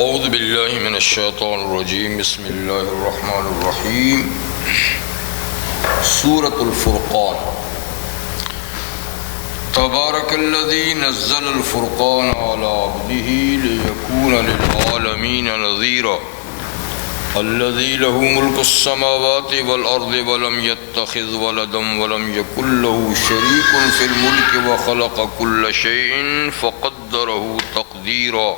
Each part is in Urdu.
اعوذ باللہ من الشیطان الرجیم بسم اللہ الرحمن الرحیم سورۃ الفرقان تبارک الذی نزل الفرقان علی عبدہ لیکون للعالمین نذیرا الذی لہ ملک السماوات والارض ولم یتخذ ولدا ولم یکن لہ شریک فی الملک وخلق کل شیء فقدرہ تقدیرا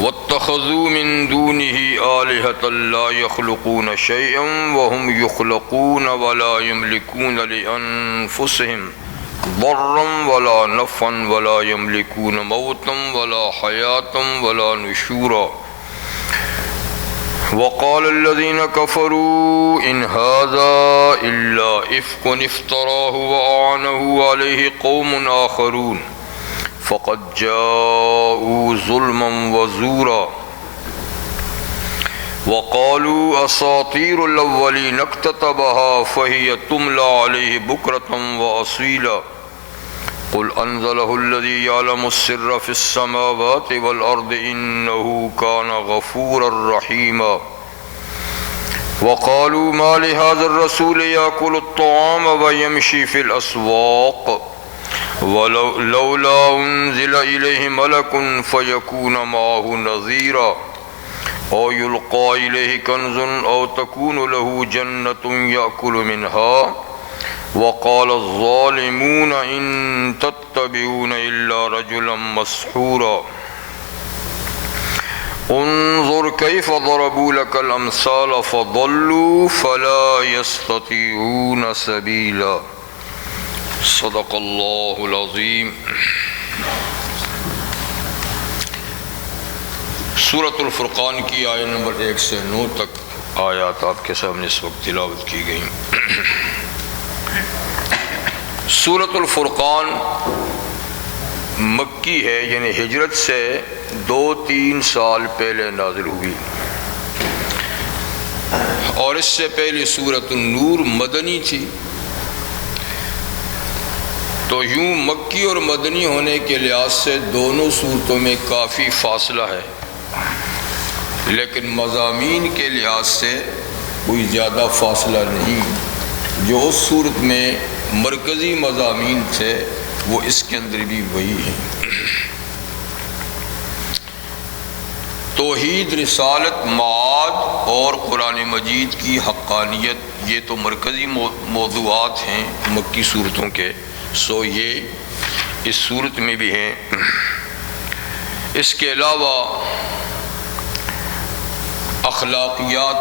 واتخذوا من دونه آلهة لا يخلقون شيئا وهم يخلقون ولا يملكون لأنفسهم ضرا ولا نفعا ولا يملكون موتا ولا حياة ولا نشورا وقال الذين كفروا إن هذا إلا إفك افتراه وأعانه عليه قوم آخرون فقد جاءوا ظلما وزورا وقالوا أساطير الأولين اكتتبها فهي تملى عليه بكرة وأصيلا قل أنزله الذي يعلم السر في السماوات والأرض إنه كان غفورا رحيما وقالوا ما لهذا الرسول يأكل الطعام ويمشي في الأسواق ولولا انزل الیہ ملک فیکون معه نذیرا او یلقى الیہ کنز او تکون له جنۃ یأکل منها وقال الظالمون ان تتبعون الا رجلا مسحورا انظر کیف ضربوا لك الامثال فضلوا فلا يستطيعون سبیلا صدق اللہ العظیم۔ سورۃ الفرقان کی آیت نمبر 1 سے 9 تک آیات آپ کے سامنے اس وقت تلاوت کی گئیں۔ سورۃ الفرقان مکی ہے، یعنی ہجرت سے 2-3 سال پہلے نازل ہوئی، اور اس سے پہلے سورۃ النور مدنی تھی۔ تو یوں مکی اور مدنی ہونے کے لحاظ سے دونوں صورتوں میں کافی فاصلہ ہے، لیکن مضامین کے لحاظ سے کوئی زیادہ فاصلہ نہیں۔ جو اس صورت میں مرکزی مضامین تھے وہ اس کے اندر بھی وہی ہیں۔ توحید، رسالت، معاد اور قرآن مجید کی حقانیت، یہ تو مرکزی موضوعات ہیں مکی صورتوں کے، سو یہ اس صورت میں بھی ہیں۔ اس کے علاوہ اخلاقیات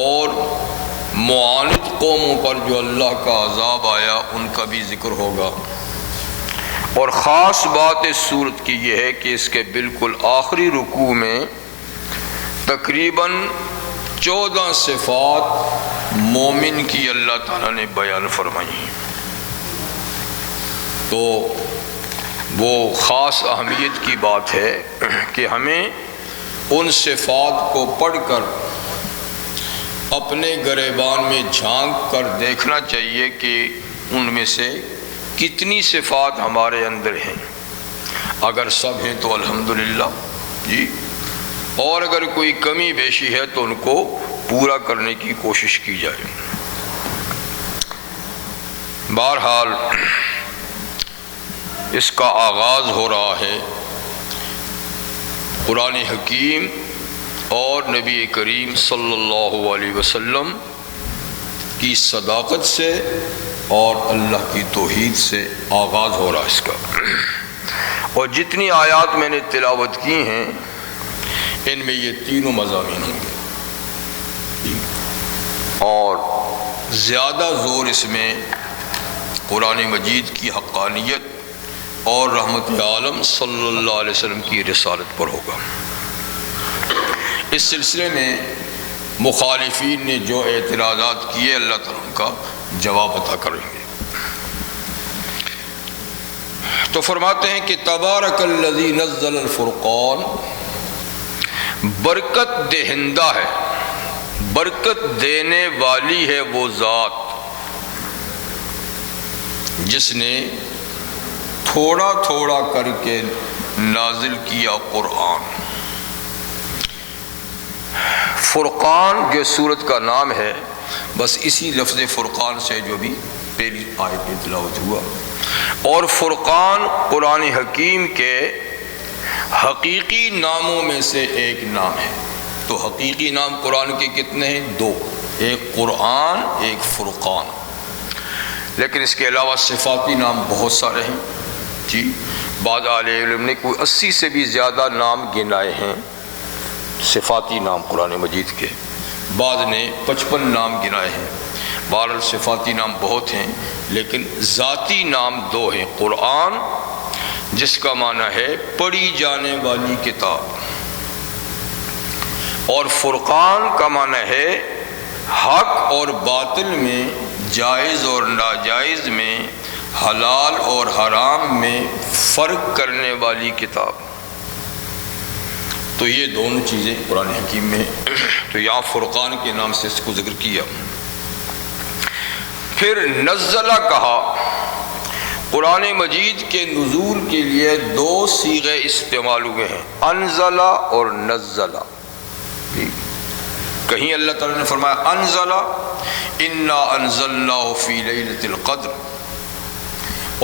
اور معاند قوموں پر جو اللہ کا عذاب آیا ان کا بھی ذکر ہوگا، اور خاص بات اس صورت کی یہ ہے کہ اس کے بالکل آخری رکوع میں تقریباً 14 صفات مومن کی اللہ تعالیٰ نے بیان فرمائی، تو وہ خاص اہمیت کی بات ہے کہ ہمیں ان صفات کو پڑھ کر اپنے گریبان میں جھانک کر دیکھنا چاہیے کہ ان میں سے کتنی صفات ہمارے اندر ہیں۔ اگر سب ہیں تو الحمدللہ جی، اور اگر کوئی کمی بیشی ہے تو ان کو پورا کرنے کی کوشش کی جائے۔ بہرحال اس کا آغاز ہو رہا ہے قرآن حکیم اور نبی کریم صلی اللہ علیہ وسلم کی صداقت سے اور اللہ کی توحید سے آغاز ہو رہا ہے اس کا، اور جتنی آیات میں نے تلاوت کی ہیں ان میں یہ تینوں مضامین ہوں گے، اور زیادہ زور اس میں قرآن مجید کی حقانیت اور رحمت عالم صلی اللہ علیہ وسلم کی رسالت پر ہوگا۔ اس سلسلے میں مخالفین نے جو اعتراضات کیے اللہ تعالیٰ ان کا جواب عطا کریں گے۔ تو فرماتے ہیں کہ تبارک الذی نزل الفرقان، برکت دہندہ ہے، برکت دینے والی ہے وہ ذات جس نے تھوڑا تھوڑا کر کے نازل کیا قرآن۔ فرقان جو سورت کا نام ہے، بس اسی لفظ فرقان سے جو بھی پہلی آیت میں تلاوت ہوا، اور فرقان قرآن حکیم کے حقیقی ناموں میں سے ایک نام ہے۔ تو حقیقی نام قرآن کے کتنے ہیں؟ دو، ایک قرآن، ایک فرقان۔ لیکن اس کے علاوہ صفاتی نام بہت سارے ہیں جی۔ بعض اہل علم نے کوئی 80 سے بھی زیادہ نام گنائے ہیں صفاتی نام قرآن مجید کے، بعض نے 55 نام گنائے ہیں۔ بہرحال صفاتی نام بہت ہیں، لیکن ذاتی نام دو ہیں، قرآن جس کا معنی ہے پڑھی جانے والی کتاب، اور فرقان کا معنی ہے حق اور باطل میں، جائز اور ناجائز میں، حلال اور حرام میں فرق کرنے والی کتاب۔ تو یہ دونوں چیزیں قرآن حکیم میں ہیں۔ تو یہاں فرقان کے نام سے اس کو ذکر کیا۔ پھر نزلہ کہا۔ قرآن مجید کے نزول کے لیے دو صیغے استعمال ہوئے ہیں، انزلہ اور نزلہ۔ کہیں اللہ تعالیٰ نے فرمایا انزلہ انا انزلناہ فی لیلۃ القدر،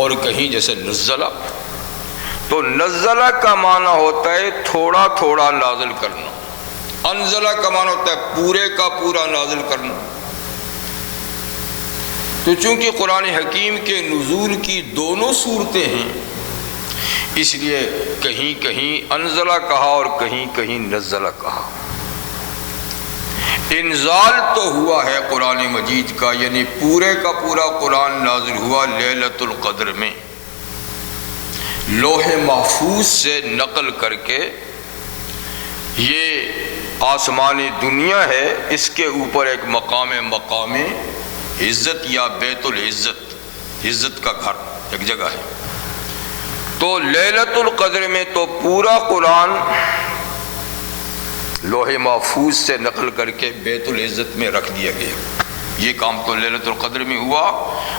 اور کہیں جیسے نزلہ۔ تو نزلہ کا معنی ہوتا ہے تھوڑا تھوڑا نازل کرنا، انزلہ کا معنی ہوتا ہے پورے کا پورا نازل کرنا۔ تو چونکہ قرآن حکیم کے نزول کی دونوں صورتیں ہیں، اس لیے کہیں کہیں انزلہ کہا اور کہیں کہیں نزلہ کہا۔ انزال تو ہوا ہے قرآن مجید کا، یعنی پورے کا پورا قرآن نازل ہوا لیلۃ القدر میں، لوح محفوظ سے نقل کر کے۔ یہ آسمانی دنیا ہے، اس کے اوپر ایک مقام عزت یا بیت العزت، عزت کا گھر ایک جگہ ہے۔ تو لیلۃ القدر میں تو پورا قرآن لوح محفوظ سے نقل کر کے بیت العزت میں رکھ دیا گیا۔ یہ کام تو لیلۃ القدر میں ہوا،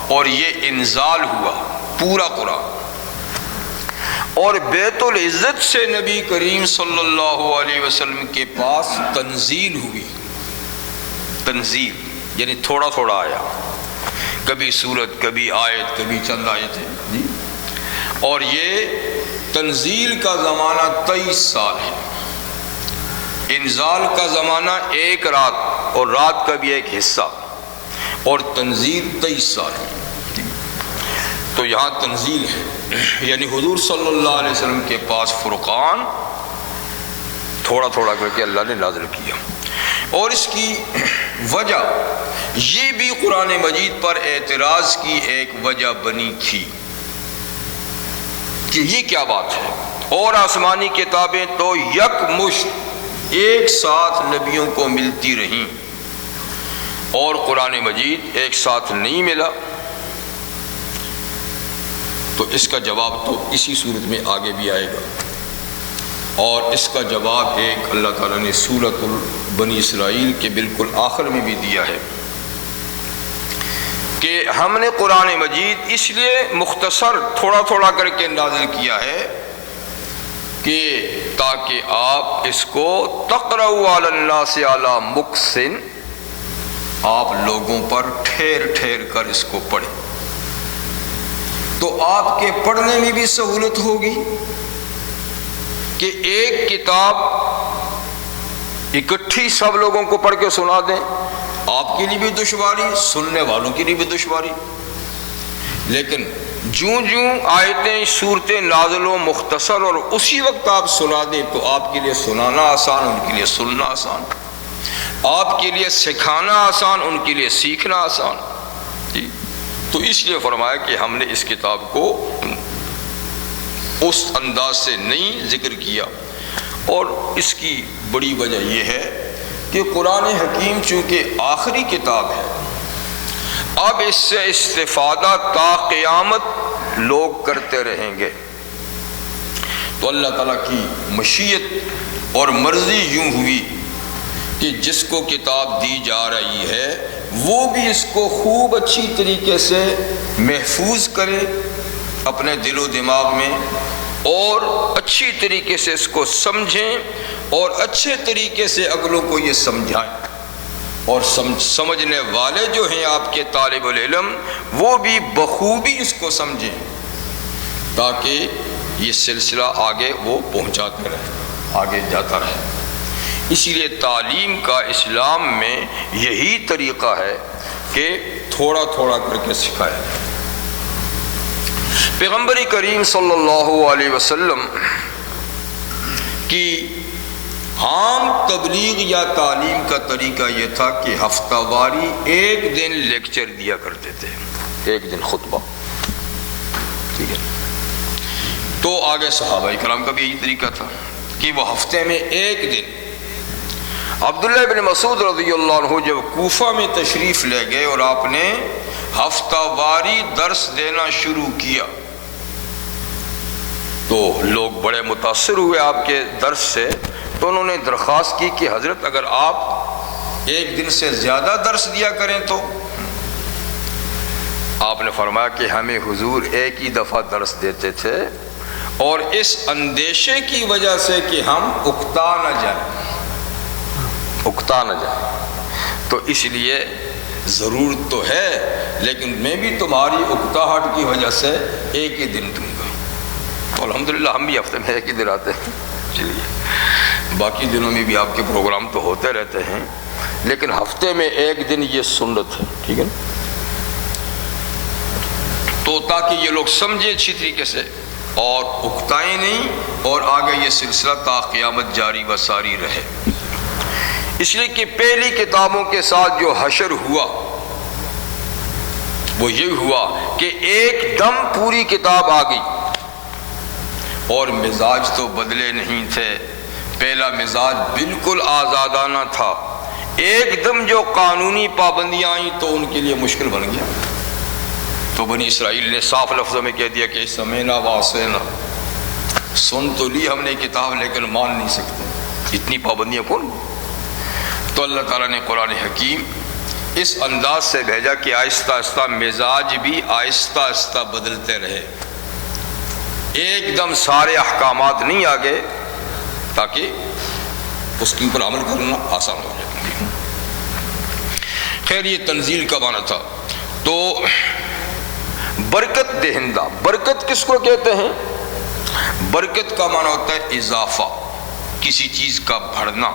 اور یہ انزال ہوا پورا قرآن۔ اور بیت العزت سے نبی کریم صلی اللہ علیہ وسلم کے پاس تنزیل ہوئی۔ تنزیل یعنی تھوڑا تھوڑا آیا، کبھی سورت، کبھی آیت، کبھی چند آیتیں۔ اور یہ تنزیل کا زمانہ 23 سال ہے، انزال کا زمانہ ایک رات، اور رات کا بھی ایک حصہ، اور تنزیل 23 سال ہے۔ تو یہاں تنزیل ہے، یعنی حضور صلی اللہ علیہ وسلم کے پاس فرقان تھوڑا تھوڑا کر کے اللہ نے نازل کیا۔ اور اس کی وجہ یہ بھی قرآن مجید پر اعتراض کی ایک وجہ بنی تھی کہ یہ کیا بات ہے، اور آسمانی کتابیں تو یکمشت ایک ساتھ نبیوں کو ملتی رہیں، اور قرآن مجید ایک ساتھ نہیں ملا۔ تو اس کا جواب تو اسی صورت میں آگے بھی آئے گا، اور اس کا جواب ایک اللہ تعالیٰ نے سورۃ بنی اسرائیل کے بالکل آخر میں بھی دیا ہے کہ ہم نے قرآن مجید اس لیے مختصر تھوڑا تھوڑا کر کے نازل کیا ہے کہ تاکہ آپ اس کو تقرؤوا علی الناس علی مکثن، آپ لوگوں پر ٹھہر ٹھہر کر اس کو پڑھیں، تو آپ کے پڑھنے میں بھی سہولت ہوگی کہ ایک کتاب اکٹھی سب لوگوں کو پڑھ کے سنا دیں، آپ کے لیے بھی دشواری، سننے والوں کے لیے بھی دشواری۔ لیکن جوں جوں آیتیں صورتیں نازل و مختصر اور اسی وقت آپ سنا دیں تو آپ کے لیے سنانا آسان، ان کے لیے سننا آسان، آپ کے لیے سکھانا آسان، ان کے لیے سیکھنا آسان جی۔ تو اس لیے فرمایا کہ ہم نے اس کتاب کو اس انداز سے نہیں ذکر کیا، اور اس کی بڑی وجہ یہ ہے کہ قرآن حکیم چونکہ آخری کتاب ہے، اب اس سے استفادہ تا قیامت لوگ کرتے رہیں گے۔ تو اللہ تعالیٰ کی مشیت اور مرضی یوں ہوئی کہ جس کو کتاب دی جا رہی ہے وہ بھی اس کو خوب اچھی طریقے سے محفوظ کرے، اپنے دل و دماغ میں اور اچھی طریقے سے اس کو سمجھیں اور اچھے طریقے سے اگلوں کو یہ سمجھائیں، اور سمجھنے والے جو ہیں آپ کے طالب العلم وہ بھی بخوبی اس کو سمجھیں تاکہ یہ سلسلہ آگے وہ پہنچاتے رہے، آگے جاتا رہے۔ اسی لیے تعلیم کا اسلام میں یہی طریقہ ہے کہ تھوڑا تھوڑا کر کے سکھایا جائے۔ پیغمبر کریم صلی اللہ علیہ وسلم کی عام تبلیغ یا تعلیم کا طریقہ یہ تھا کہ ہفتہ واری ایک دن لیکچر دیا کرتے تھے، ایک دن خطبہ، ٹھیک ہے۔ تو آگے صحابہ کرام کا بھی یہی طریقہ تھا کہ وہ ہفتے میں ایک دن۔ عبداللہ بن مسعود رضی اللہ عنہ جب کوفہ میں تشریف لے گئے اور آپ نے ہفتہ واری درس دینا شروع کیا تو لوگ بڑے متاثر ہوئے آپ کے درس سے، تو انہوں نے درخواست کی کہ حضرت اگر آپ ایک دن سے زیادہ درس دیا کریں تو۔ آپ نے فرمایا کہ ہمیں حضور ایک ہی دفعہ درس دیتے تھے، اور اس اندیشے کی وجہ سے کہ ہم اکتا نہ جائیں، تو اس لیے ضرورت تو ہے لیکن میں بھی تمہاری اکتاہٹ کی وجہ سے ایک ہی دن دوں گا۔ تو الحمدللہ ہم بھی ہفتے میں ایک ہی دن آتے ہیں، چلیے باقی دنوں میں بھی آپ کے پروگرام تو ہوتے رہتے ہیں لیکن ہفتے میں ایک دن یہ سنت ہے، ٹھیک ہے، تو تاکہ یہ لوگ سمجھیں اچھی طریقے سے اور اکتائیں نہیں، اور آگے یہ سلسلہ تا قیامت جاری و ساری رہے۔ اس لیے کہ پہلی کتابوں کے ساتھ جو حشر ہوا وہ یہ ہوا کہ ایک دم پوری کتاب آ گئی، اور مزاج تو بدلے نہیں تھے، پہلا مزاج بالکل آزادانہ تھا، ایک دم جو قانونی پابندیاں آئیں تو ان کے لیے مشکل بن گیا۔ تو بنی اسرائیل نے صاف لفظوں میں کہہ دیا کہ سمینا وعصینا، سن تو لی ہم نے کتاب لیکن مان نہیں سکتے، اتنی پابندیاں کون؟ تو اللہ تعالیٰ نے قرآن حکیم اس انداز سے بھیجا کہ آہستہ آہستہ مزاج بھی آہستہ آہستہ بدلتے رہے، ایک دم سارے احکامات نہیں آ گئے تاکہ اس کے اوپر عمل کرنا آسان ہو جائے۔ خیر یہ تنزیل کا معنی تھا۔ تو برکت دہندہ، برکت کس کو کہتے ہیں؟ برکت کا معنی ہوتا ہے اضافہ، کسی چیز کا بڑھنا،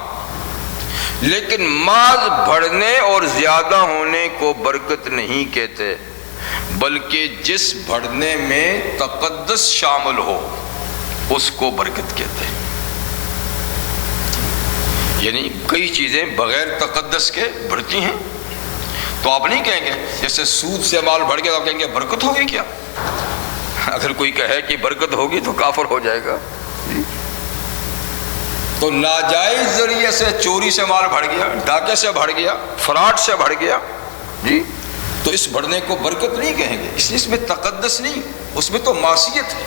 لیکن محض بڑھنے اور زیادہ ہونے کو برکت نہیں کہتے، بلکہ جس بڑھنے میں تقدس شامل ہو اس کو برکت کہتے ہیں۔ یعنی کئی چیزیں بغیر تقدس کے بڑھتی ہیں تو آپ نہیں کہیں گے جیسے سود سے مال بڑھ گیا تو آپ کہیں گے برکت ہوگی کیا؟ اگر کوئی کہے کہ برکت ہوگی تو کافر ہو جائے گا۔ تو ناجائز ذریعے سے چوری سے مال بڑھ گیا، ڈاکے سے بڑھ گیا، فراڈ سے بڑھ گیا، جی تو اس بڑھنے کو برکت نہیں کہیں گے، اس میں تقدس نہیں، اس میں تو معصیت ہے۔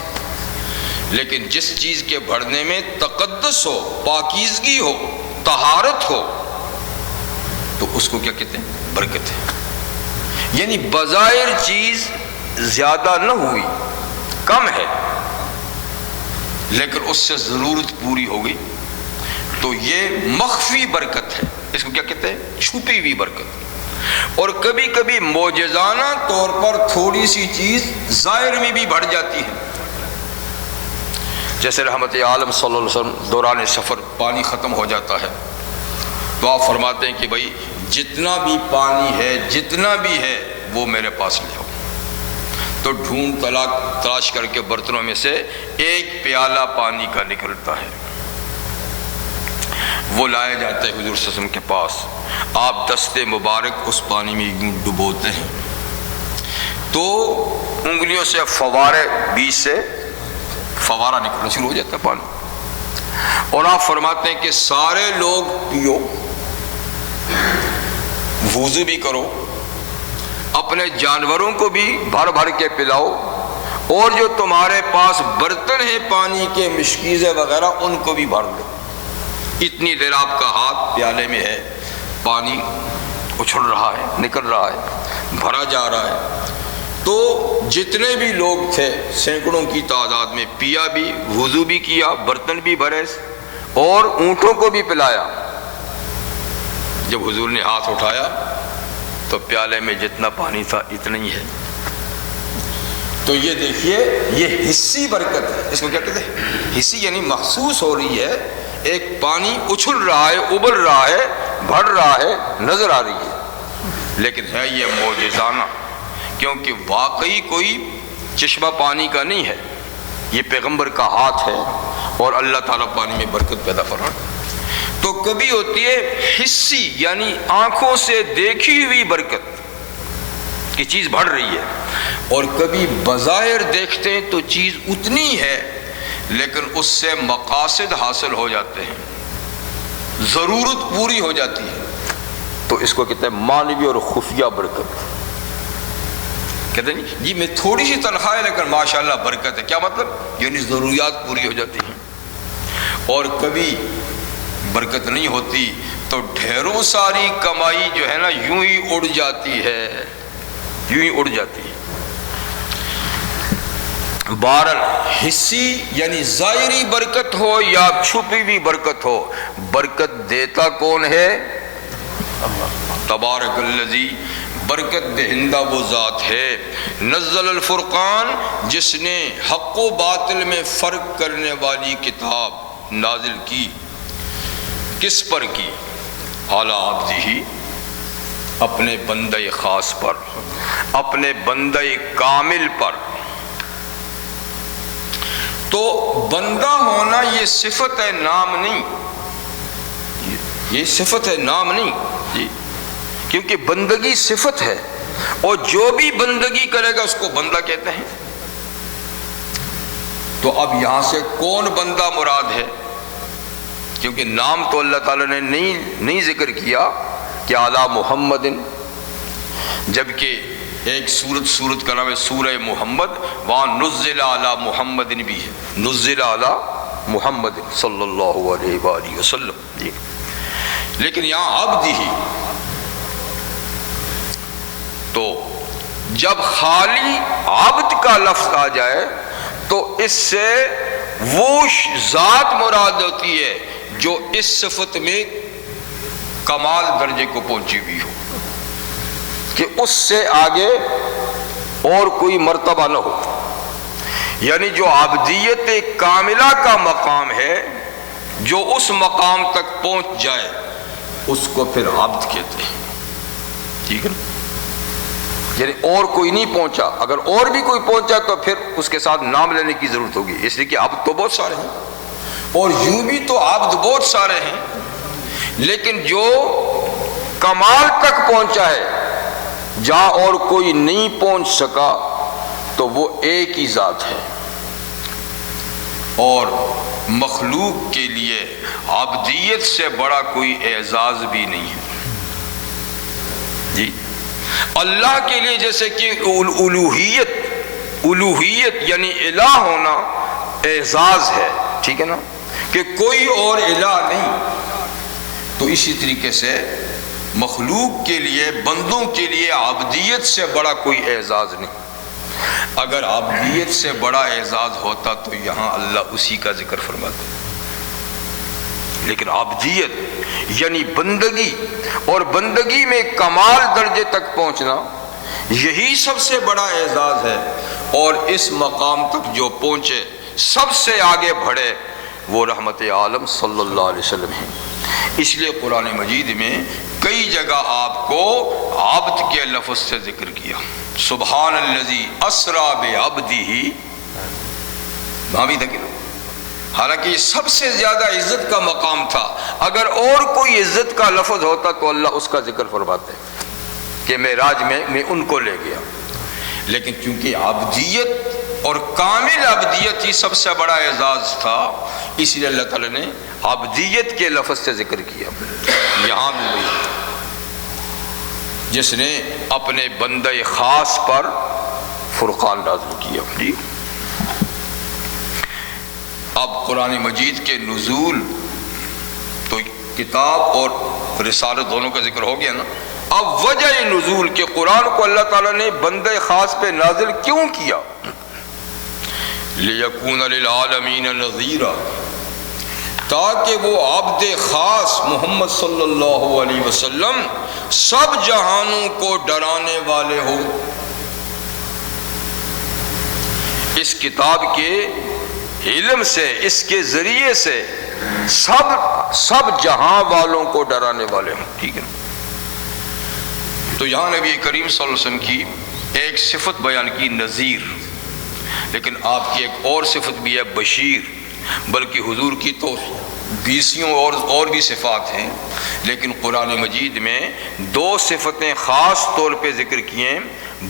لیکن جس چیز کے بڑھنے میں تقدس ہو، پاکیزگی ہو، طہارت ہو تو اس کو کیا کہتے ہیں؟ برکت ہے۔ یعنی بظاہر چیز زیادہ نہ ہوئی، کم ہے، لیکن اس سے ضرورت پوری ہو گئی تو یہ مخفی برکت ہے، اس کو کیا کہتے ہیں؟ چھپی ہوئی برکت۔ اور کبھی کبھی معجزانہ طور پر تھوڑی سی چیز ظاہر میں بھی بڑھ جاتی ہے، جیسے رحمت عالم صلی اللہ علیہ وسلم دوران سفر پانی ختم ہو جاتا ہے تو آپ فرماتے ہیں کہ بھائی جتنا بھی پانی ہے، جتنا بھی ہے وہ میرے پاس لے آؤ، تو ڈھونڈ تلاش کر کے برتنوں میں سے ایک پیالہ پانی کا نکلتا ہے، وہ لائے جاتے ہیں حضور صلی اللہ علیہ وسلم کے پاس، آپ دست مبارک اس پانی میں یوں ڈبوتے ہیں تو انگلیوں سے فوارے، بیچ سے فوارہ نکلنا شروع ہو جاتا ہے پانی، اور آپ فرماتے ہیں کہ سارے لوگ پیو، وضو بھی کرو، اپنے جانوروں کو بھی بھر بھر کے پلاؤ، اور جو تمہارے پاس برتن ہیں پانی کے، مشکیزیں وغیرہ، ان کو بھی بھر دو۔ اتنی دیر آپ کا ہاتھ پیالے میں ہے، پانی اچھل رہا ہے، نکل رہا ہے، بھرا جا رہا ہے، تو جتنے بھی لوگ تھے سینکڑوں کی تعداد میں، پیا بھی، وضو بھی کیا، برتن بھی بھرے اور اونٹوں کو بھی پلایا۔ جب حضور نے ہاتھ اٹھایا تو پیالے میں جتنا پانی تھا اتنا ہی ہے۔ تو یہ دیکھیے، یہ حصی برکت ہے، اس کو کیا کہتے ہیں؟ حصی، یعنی محسوس ہو رہی ہے، ایک پانی اچھل رہا ہے، ابل رہا ہے، بڑھ رہا ہے، نظر آ رہی ہے، لیکن ہے یہ معجزانہ، کیونکہ واقعی کوئی چشمہ پانی کا نہیں ہے، یہ پیغمبر کا ہاتھ ہے اور اللہ تعالیٰ پانی میں برکت پیدا فرما۔ تو کبھی ہوتی ہے حصی، یعنی آنکھوں سے دیکھی ہوئی برکت کہ چیز بڑھ رہی ہے، اور کبھی بظاہر دیکھتے ہیں تو چیز اتنی ہے لیکن اس سے مقاصد حاصل ہو جاتے ہیں، ضرورت پوری ہو جاتی ہے، تو اس کو کہتے ہیں معنوی اور خفیہ برکت۔ کہتے ہیں جی میں تھوڑی سی تنخواہ ہے لیکن ماشاءاللہ برکت ہے، کیا مطلب؟ یعنی ضروریات پوری ہو جاتی ہیں۔ اور کبھی برکت نہیں ہوتی تو ڈھیروں ساری کمائی جو ہے نا یوں ہی اڑ جاتی ہے، یوں ہی اڑ جاتی ہے۔ بہرحال حصی یعنی ظاہری برکت ہو یا چھپی ہوئی برکت ہو، برکت دیتا کون ہے؟ تبارک الذی، برکت دہندہ وہ ذات ہے، نزل الفرقان، جس نے حق و باطل میں فرق کرنے والی کتاب نازل کی۔ کس پر کی؟ اعلیٰ عبدہ، اپنے بندہ خاص پر، اپنے بندہ کامل پر۔ تو بندہ ہونا یہ صفت ہے، نام نہیں، یہ صفت ہے، نام نہیں جی، کیونکہ بندگی صفت ہے، اور جو بھی بندگی کرے گا اس کو بندہ کہتے ہیں۔ تو اب یہاں سے کون بندہ مراد ہے؟ کیونکہ نام تو اللہ تعالیٰ نے نہیں ذکر کیا کہ اعلیٰ محمد، جبکہ ایک سورت کا نام ہے سورہ محمد، وہاں نزل علی محمد بھی ہے، نزل علی محمد صلی اللہ علیہ وآلہ وسلم جی، لیکن یہاں عبد ہی۔ تو جب خالی عبد کا لفظ آ جائے تو اس سے وہ ذات مراد ہوتی ہے جو اس صفت میں کمال درجے کو پہنچی ہوئی ہو، کہ اس سے آگے اور کوئی مرتبہ نہ ہو، یعنی جو عبدیت کاملہ کا مقام ہے، جو اس مقام تک پہنچ جائے اس کو پھر عبد کہتے ہیں، ٹھیک ہے نا؟ یعنی اور کوئی نہیں پہنچا، اگر اور بھی کوئی پہنچا تو پھر اس کے ساتھ نام لینے کی ضرورت ہوگی، اس لیے کہ عبد تو بہت سارے ہیں، اور یوں بھی تو عبد بہت سارے ہیں، لیکن جو کمال تک پہنچا ہے جہاں اور کوئی نہیں پہنچ سکا تو وہ ایک ہی ذات ہے، اور مخلوق کے لیے عبدیت سے بڑا کوئی اعزاز بھی نہیں ہے جی۔ اللہ کے لیے جیسے کہ الوہیت یعنی الہ ہونا اعزاز ہے، ٹھیک ہے نا، کہ کوئی اور الہ نہیں، تو اسی طریقے سے مخلوق کے لیے، بندوں کے لیے عبدیت سے بڑا کوئی اعزاز نہیں۔ اگر عبدیت سے بڑا اعزاز ہوتا تو یہاں اللہ اسی کا ذکر فرماتا، لیکن عبدیت یعنی بندگی، اور بندگی میں کمال درجے تک پہنچنا یہی سب سے بڑا اعزاز ہے، اور اس مقام تک جو پہنچے سب سے آگے بڑھے وہ رحمت عالم صلی اللہ علیہ وسلم ہیں۔ اس لیے قرآن مجید میں کئی جگہ آپ کو عبد کے لفظ سے ذکر کیا، سبحان الذی اسری بعبدہ، وہاں بھی دیکھیں، حالانکہ یہ سب سے زیادہ عزت کا مقام تھا، اگر اور کوئی عزت کا لفظ ہوتا تو اللہ اس کا ذکر فرماتے کہ معراج میں ان کو لے گیا، لیکن چونکہ عبدیت اور کامل عبدیت ہی سب سے بڑا اعزاز تھا، اس لیے اللہ تعالیٰ نے عبدیت کے لفظ سے ذکر کیا۔ یہاں بھی وہی، جس نے اپنے بندہ خاص پر فرقان نازل کیا جی۔ اب قرآن مجید کے نزول تو کتاب اور رسالت دونوں کا ذکر ہو گیا نا، اب وجہ نزول کہ قرآن کو اللہ تعالیٰ نے بندے خاص پہ نازل کیوں کیا؟ لِيَكُونَ لِلْعَالَمِينَ نَذِيرًا، تاکہ وہ عبد خاص محمد صلی اللہ علیہ وسلم سب جہانوں کو ڈرانے والے ہو۔ اس کتاب کے علم سے، اس کے ذریعے سے سب جہاں والوں کو ڈرانے والے ہوں، ٹھیک ہے نا؟ تو یہاں نبی کریم صلی اللہ علیہ وسلم کی ایک صفت بیان کی نذیر، لیکن آپ کی ایک اور صفت بھی ہے بشیر، بلکہ حضور کی تو 20 اور بھی صفات ہیں، لیکن قرآن مجید میں 2 صفتیں خاص طور پہ ذکر کی ہیں،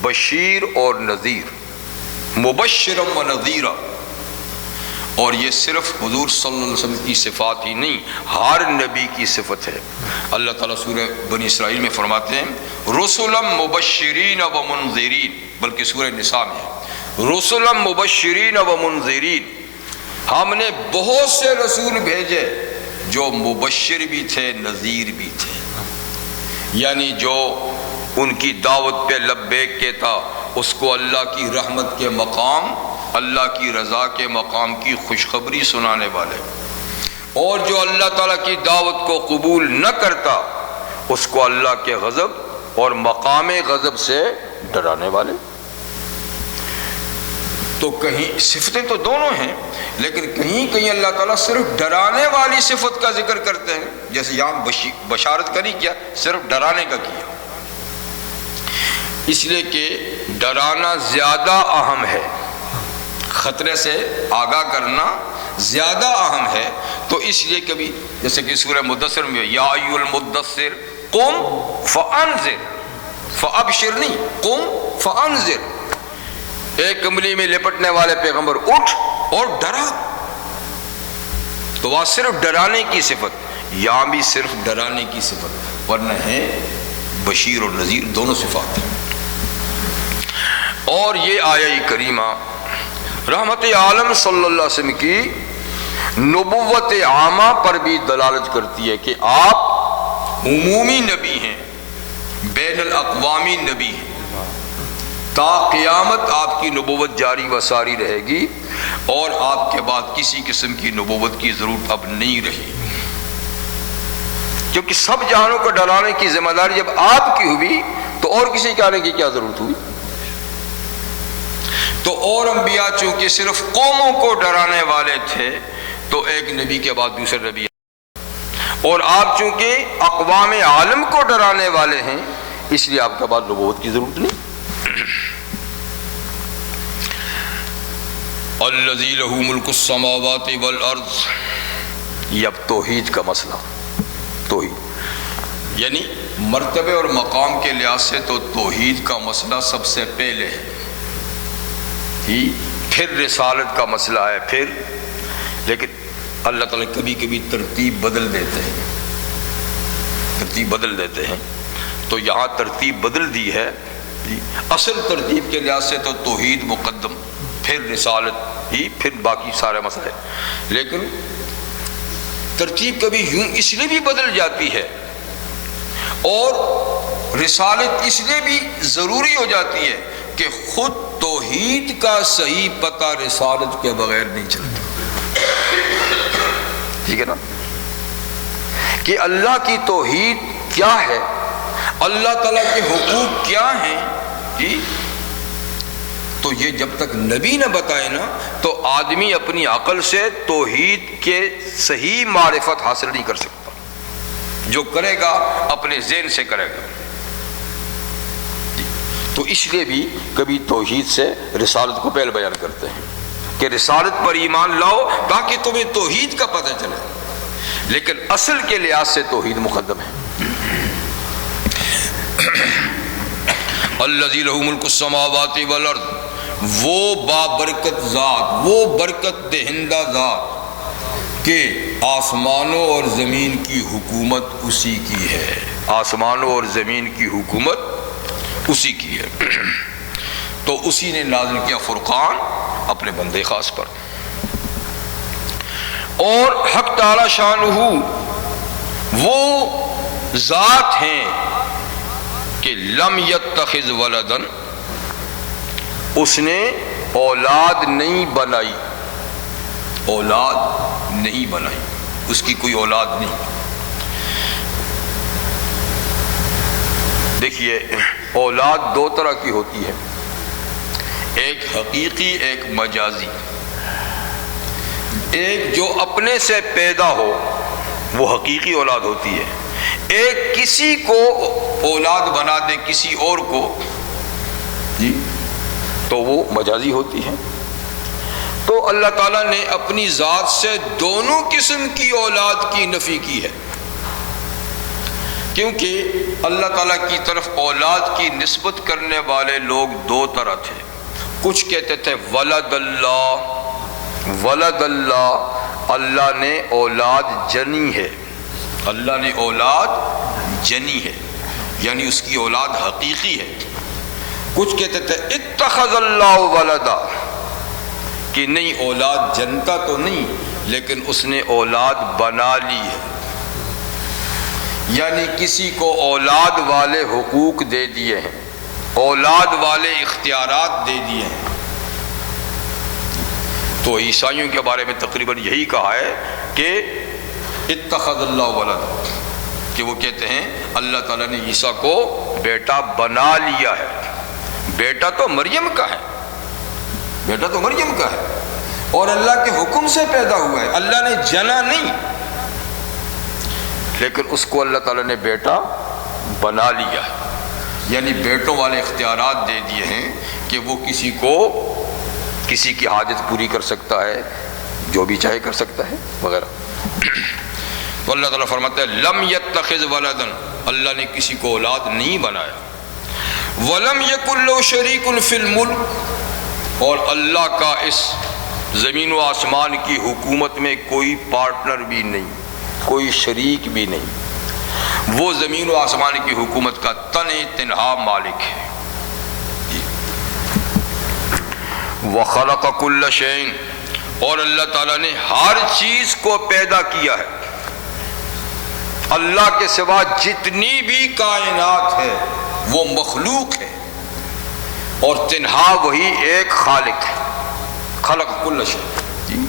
بشیر اور نذیر، مبشرا و نذیرا۔ اور یہ صرف حضور صلی اللہ علیہ وسلم کی صفات ہی نہیں، ہر نبی کی صفت ہے۔ اللہ تعالیٰ سورہ بنی اسرائیل میں فرماتے ہیں رسلا مبشرین و منذرین، بلکہ سورہ نساء میں ہے رسلا مبشرین و منذرین، ہم نے بہت سے رسول بھیجے جو مبشر بھی تھے نذیر بھی تھے، یعنی جو ان کی دعوت پہ لبیک کہتا اس کو اللہ کی رحمت کے مقام، اللہ کی رضا کے مقام کی خوشخبری سنانے والے، اور جو اللہ تعالیٰ کی دعوت کو قبول نہ کرتا اس کو اللہ کے غضب اور مقام غضب سے ڈرانے والے۔ تو کہیں صفتیں تو دونوں ہیں، لیکن کہیں کہیں اللہ تعالیٰ صرف ڈرانے والی صفت کا ذکر کرتے ہیں، جیسے یہاں بشارت کا نہیں کیا، صرف ڈرانے کا کیا، اس لیے کہ ڈرانا زیادہ اہم ہے، خطرے سے آگاہ کرنا زیادہ اہم ہے۔ تو اس لیے کبھی جیسے کہ سورہ مدثر میں یا ایھا المدثر قم فانذر، فابشر نہیں، قم فانذر، ایک کملی میں لپٹنے والے پیغمبر اٹھ اور ڈرا۔ تو وہاں صرف ڈرانے کی صفت، یہاں بھی صرف ڈرانے کی صفت، ورنہ ہے بشیر اور نذیر دونوں صفات ہیں۔ اور یہ آیہ کریمہ رحمت عالم صلی اللہ علیہ وسلم کی نبوت عامہ پر بھی دلالت کرتی ہے کہ آپ عمومی نبی ہیں، بین الاقوامی نبی ہیں، تا قیامت آپ کی نبوت جاری و ساری رہے گی، اور آپ کے بعد کسی قسم کی نبوت کی ضرورت اب نہیں رہی، کیونکہ سب جہانوں کو ڈرانے کی ذمہ داری جب آپ کی ہوئی تو اور کسی کے آنے کی کیا ضرورت ہوئی؟ تو اور انبیاء چونکہ صرف قوموں کو ڈرانے والے تھے تو ایک نبی کے بعد دوسرے نبی، اور آپ چونکہ اقوام عالم کو ڈرانے والے ہیں اس لیے آپ کے بعد نبوت کی ضرورت نہیں۔ الذی لہ ملک السماوات والارض، یہ اب توحید کا مسئلہ، توحید یعنی مرتبے اور مقام کے لحاظ سے تو توحید کا مسئلہ سب سے پہلے ہے، پھر رسالت کا مسئلہ ہے، پھر لیکن اللہ تعالیٰ کبھی کبھی ترتیب بدل دیتے ہیں، تو یہاں ترتیب بدل دی ہے، اصل ترتیب کے لحاظ سے تو توحید مقدم، پھر رسالت ہی، پھر باقی سارے مسئلے، لیکن ترتیب کبھی یوں اس لیے بھی بدل جاتی ہے اور رسالت اس لیے بھی ضروری ہو جاتی ہے کہ خود توحید کا صحیح پتہ رسالت کے بغیر نہیں چلتا، ٹھیک ہے نا؟ کہ اللہ کی توحید کیا ہے، اللہ تعالیٰ کے حقوق کیا ہیں، تو یہ جب تک نبی نہ بتائے نا تو آدمی اپنی عقل سے توحید کے صحیح معرفت حاصل نہیں کر سکتا، جو کرے گا اپنے ذہن سے کرے گا۔ تو اس لیے بھی کبھی توحید سے رسالت کو پہلے بیان کرتے ہیں کہ رسالت پر ایمان لاؤ تاکہ تمہیں توحید کا پتہ چلے، لیکن اصل کے لحاظ سے توحید مقدم ہے۔ الذی لہ ملک السماوات والارض، وہ بابرکت ذات، وہ برکت دہندہ ذات کہ آسمانوں اور زمین کی حکومت اسی کی ہے، آسمانوں اور زمین کی حکومت اسی کی ہے۔ تو اسی نے نازل کیا فرقان اپنے بندے خاص پر، اور حق تعالی شانہ وہ ذات ہیں کہ لم یتخذ ولدن، اس نے اولاد نہیں بنائی، اولاد نہیں بنائی، اس کی کوئی اولاد نہیں۔ دیکھیے اولاد دو طرح کی ہوتی ہے، ایک حقیقی ایک مجازی۔ ایک جو اپنے سے پیدا ہو وہ حقیقی اولاد ہوتی ہے، ایک کسی کو اولاد بنا دے کسی اور کو جی تو وہ مجازی ہوتی ہے۔ تو اللہ تعالیٰ نے اپنی ذات سے دونوں قسم کی اولاد کی نفی کی ہے، کیونکہ اللہ تعالیٰ کی طرف اولاد کی نسبت کرنے والے لوگ دو طرح تھے۔ کچھ کہتے تھے ولد اللہ، ولد اللہ، اللہ نے اولاد جنی ہے، اللہ نے اولاد جنی ہے، یعنی اس کی اولاد حقیقی ہے۔ کچھ کہتے تھے اتخذ اللہ ولدا، کہ نہیں اولاد جنتا تو نہیں لیکن اس نے اولاد بنا لی ہے، یعنی کسی کو اولاد والے حقوق دے دیے ہیں، اولاد والے اختیارات دے دیے ہیں۔ تو عیسائیوں کے بارے میں تقریباً یہی کہا ہے کہ اتخذ اللہ ولد، کہ وہ کہتے ہیں اللہ تعالیٰ نے عیسیٰ کو بیٹا بنا لیا ہے۔ بیٹا تو مریم کا ہے، بیٹا تو مریم کا ہے اور اللہ کے حکم سے پیدا ہوا ہے، اللہ نے جنا نہیں، لیکن اس کو اللہ تعالیٰ نے بیٹا بنا لیا ہے، یعنی بیٹوں والے اختیارات دے دیے ہیں کہ وہ کسی کو کسی کی حاجت پوری کر سکتا ہے، جو بھی چاہے کر سکتا ہے وغیرہ۔ تو اللہ تعالیٰ فرماتا ہے لم یتخذ ولدن، اللہ نے کسی کو اولاد نہیں بنایا۔ ولم یکن لہ شریک فی الملک، اور اللہ کا اس زمین و آسمان کی حکومت میں کوئی پارٹنر بھی نہیں، کوئی شریک بھی نہیں، وہ زمین و آسمان کی حکومت کا تنہا مالک ہے۔ وَخَلَقَ كُلَّ شَيْءٍ، اور اللہ تعالیٰ نے ہر چیز کو پیدا کیا ہے۔ اللہ کے سوا جتنی بھی کائنات ہے وہ مخلوق ہے اور تنہا وہی ایک خالق ہے۔ خلق کل شیء،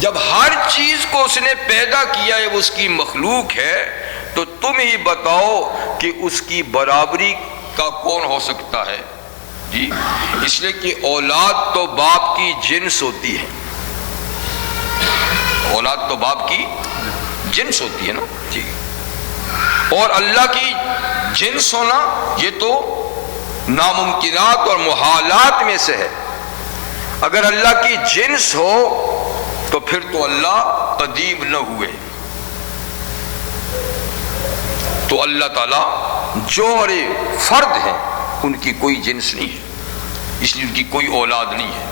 جب ہر چیز کو اس نے پیدا کیا ہے وہ اس کی مخلوق ہے، تو تم ہی بتاؤ کہ اس کی برابری کا کون ہو سکتا ہے؟ جی اس لیے کہ اولاد تو باپ کی جنس ہوتی ہے، اولاد تو باپ کی جنس ہوتی ہے نا جی، اور اللہ کی جنس ہونا یہ تو ناممکنات اور محالات میں سے ہے۔ اگر اللہ کی جنس ہو تو پھر تو اللہ قدیم نہ ہوئے۔ تو اللہ تعالیٰ جوہر فرد ہیں، ان کی کوئی جنس نہیں ہے، اس لیے ان کی کوئی اولاد نہیں ہے۔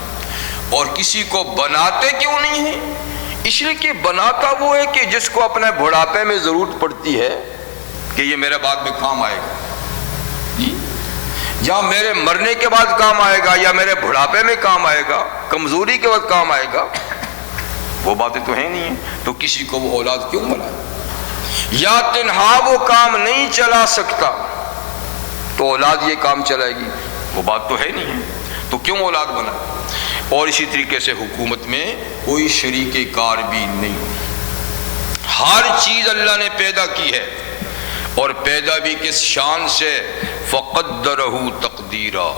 اور کسی کو بناتے کیوں نہیں ہے؟ اس لیے کہ بناتا وہ ہے کہ جس کو اپنے بڑھاپے میں ضرورت پڑتی ہے کہ یہ میرے بعد میں کام آئے گا، یا میرے مرنے کے بعد کام آئے گا، یا میرے بڑھاپے میں کام آئے گا، کمزوری کے وقت کام آئے گا، وہ باتیں تو ہیں نہیں ہیں۔ تو کسی کو وہ اولاد کیوں بنائے؟ یا تنہا وہ کام نہیں چلا سکتا تو اولاد یہ کام چلائے گی، وہ بات تو ہے نہیں ہے، تو کیوں اولاد بنائے؟ اور اسی طریقے سے حکومت میں کوئی شریک کار بھی نہیں، ہر چیز اللہ نے پیدا کی ہے، اور پیدا بھی کس شان سے؟ فَقَدَّرَهُ تَقْدِيرًا،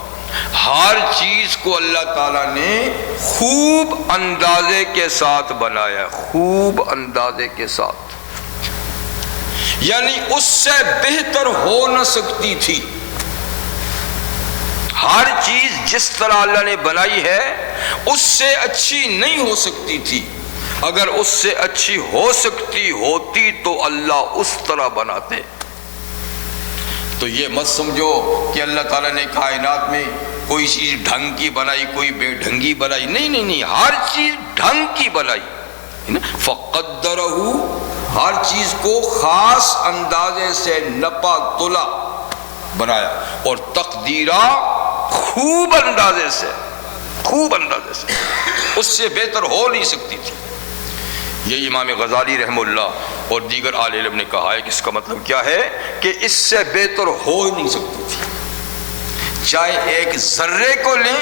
ہر چیز کو اللہ تعالیٰ نے خوب اندازے کے ساتھ بنایا، خوب اندازے کے ساتھ، یعنی اس سے بہتر ہو نہ سکتی تھی۔ ہر چیز جس طرح اللہ نے بنائی ہے اس سے اچھی نہیں ہو سکتی تھی، اگر اس سے اچھی ہو سکتی ہوتی تو اللہ اس طرح بناتے۔ تو یہ مت سمجھو کہ اللہ تعالیٰ نے کائنات میں کوئی چیز ڈھنگ کی بنائی، کوئی بے ڈھنگی بنائی، نہیں نہیں نہیں، ہر چیز ڈھنگ کی بنائی۔ فَقَدَّرَهُ، ہر چیز کو خاص اندازے سے نپا تلا بنایا، اور تقدیرہ خوب اندازے سے، خوب اندازے سے، اس سے بہتر ہو نہیں سکتی تھی۔ یہی امام غزالی رحمہ اللہ اور دیگر اہل علم نے کہا ہے کہ اس کا مطلب کیا ہے کہ اس سے بہتر ہو ہی نہیں سکتی تھی۔ چاہے ایک ذرے کو لیں،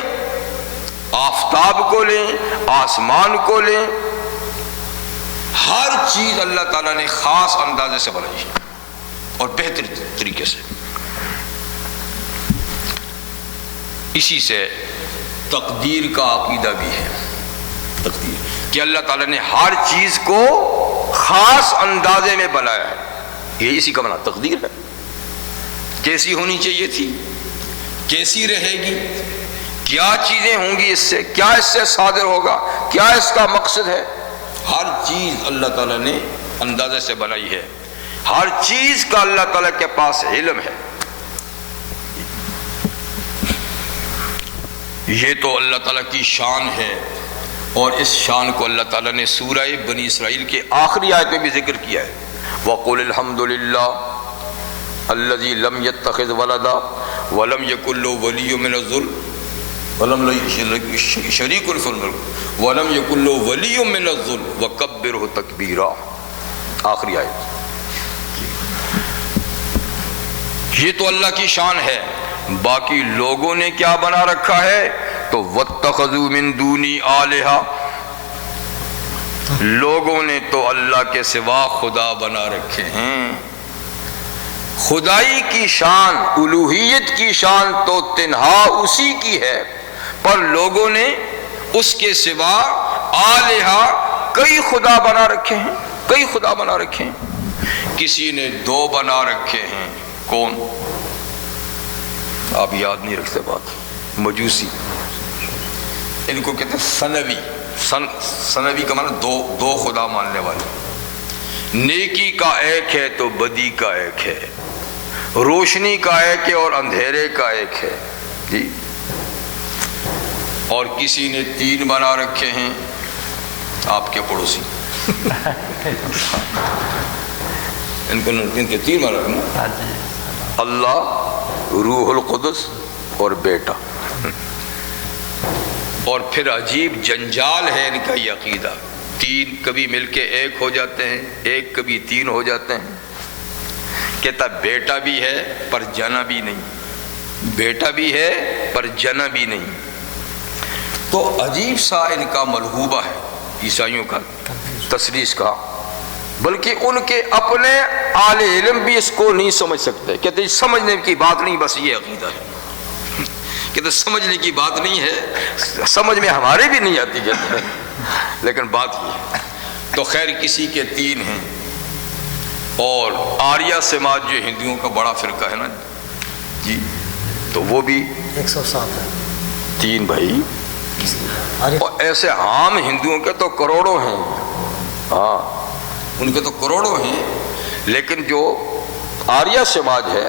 آفتاب کو لیں، آسمان کو لیں، ہر چیز اللہ تعالیٰ نے خاص اندازے سے بنائی ہے اور بہتر طریقے سے۔ اسی سے تقدیر کا عقیدہ بھی ہے، تقدیر کہ اللہ تعالیٰ نے ہر چیز کو خاص اندازے میں بنایا ہے، یہ اسی کا معنی تقدیر ہے۔ کیسی ہونی چاہیے تھی، کیسی رہے گی، کیا چیزیں ہوں گی اس سے، کیا اس سے صادر ہوگا، کیا اس کا مقصد ہے، ہر چیز اللہ تعالیٰ نے اندازے سے بنائی ہے، ہر چیز کا اللہ تعالیٰ کے پاس علم ہے۔ یہ تو اللہ تعالیٰ کی شان ہے، اور اس شان کو اللہ تعالیٰ نے سورہ بنی اسرائیل کے آخری آیت میں بھی ذکر کیا ہے، وَقُلِ الْحَمْدُ لِلَّهِ الَّذِي لَمْ يَتَّخِذْ وَلَدًا وَلَمْ يَكُنْ لَهُ وَلِيٌّ مِّنَ الذُّلِّ وَلَمْ يَكُنْ شَرِيكٌ فِي الْمُلْكِ وَلَمْ يَكُنْ لَهُ وَلِيٌّ مِّنَ الذُّلِّ وَكَبِّرْهُ تَكْبِيرًا۔ آخری آیت، یہ تو اللہ کی شان ہے، باقی لوگوں نے کیا بنا رکھا ہے؟ تو وَاتَّخَذُوا مِن دُونِي آلِهَةً، لوگوں نے تو اللہ کے سوا خدا بنا رکھے ہیں۔ خدائی کی شان، الوہیت کی شان تو تنہا اسی کی ہے، پر لوگوں نے اس کے سوا آلہہ کئی خدا بنا رکھے ہیں، کئی خدا بنا رکھے ہیں۔ کسی نے دو بنا رکھے ہیں، کون؟ آپ یاد نہیں رکھتے بات، مجوسی، ان کو کہتے ہیں سنوی۔ سنوی کا معنی دو خدا ماننے والے۔ نیکی کا ایک ہے تو بدی کا ایک ہے، روشنی کا ایک ہے اور اندھیرے کا ایک ہے جی۔ اور کسی نے تین بنا رکھے ہیں، آپ کے پڑوسی ان کے تین بنا رکھے ہیں، اللہ، روح القدس اور بیٹا۔ اور پھر عجیب جنجال ہے ان کا یہ عقیدہ، تین کبھی مل کے ایک ہو جاتے ہیں، ایک کبھی تین ہو جاتے ہیں۔ کہتا بیٹا بھی ہے پر جنا بھی نہیں، بیٹا بھی ہے پر جنا بھی نہیں۔ تو عجیب سا ان کا ملحوبہ ہے عیسائیوں کا، تثلیث کا، بلکہ ان کے اپنے اہل علم بھی اس کو نہیں سمجھ سکتے، کہتے سمجھنے کی بات نہیں، بس یہ عقیدہ ہے، کہتے سمجھنے کی بات نہیں ہے، سمجھ میں ہمارے بھی نہیں آتی کہتے ہیں، لیکن بات یہ ہے۔ تو خیر کسی کے تین ہیں، اور آریہ سماج جو ہندوؤں کا بڑا فرقہ ہے نا جی، تو وہ بھی 107 ہے، تین بھائی، اور ایسے عام ہندوؤں کے تو کروڑوں ہیں، ہاں ان کے تو کروڑوں ہیں، لیکن جو آریہ سماج ہے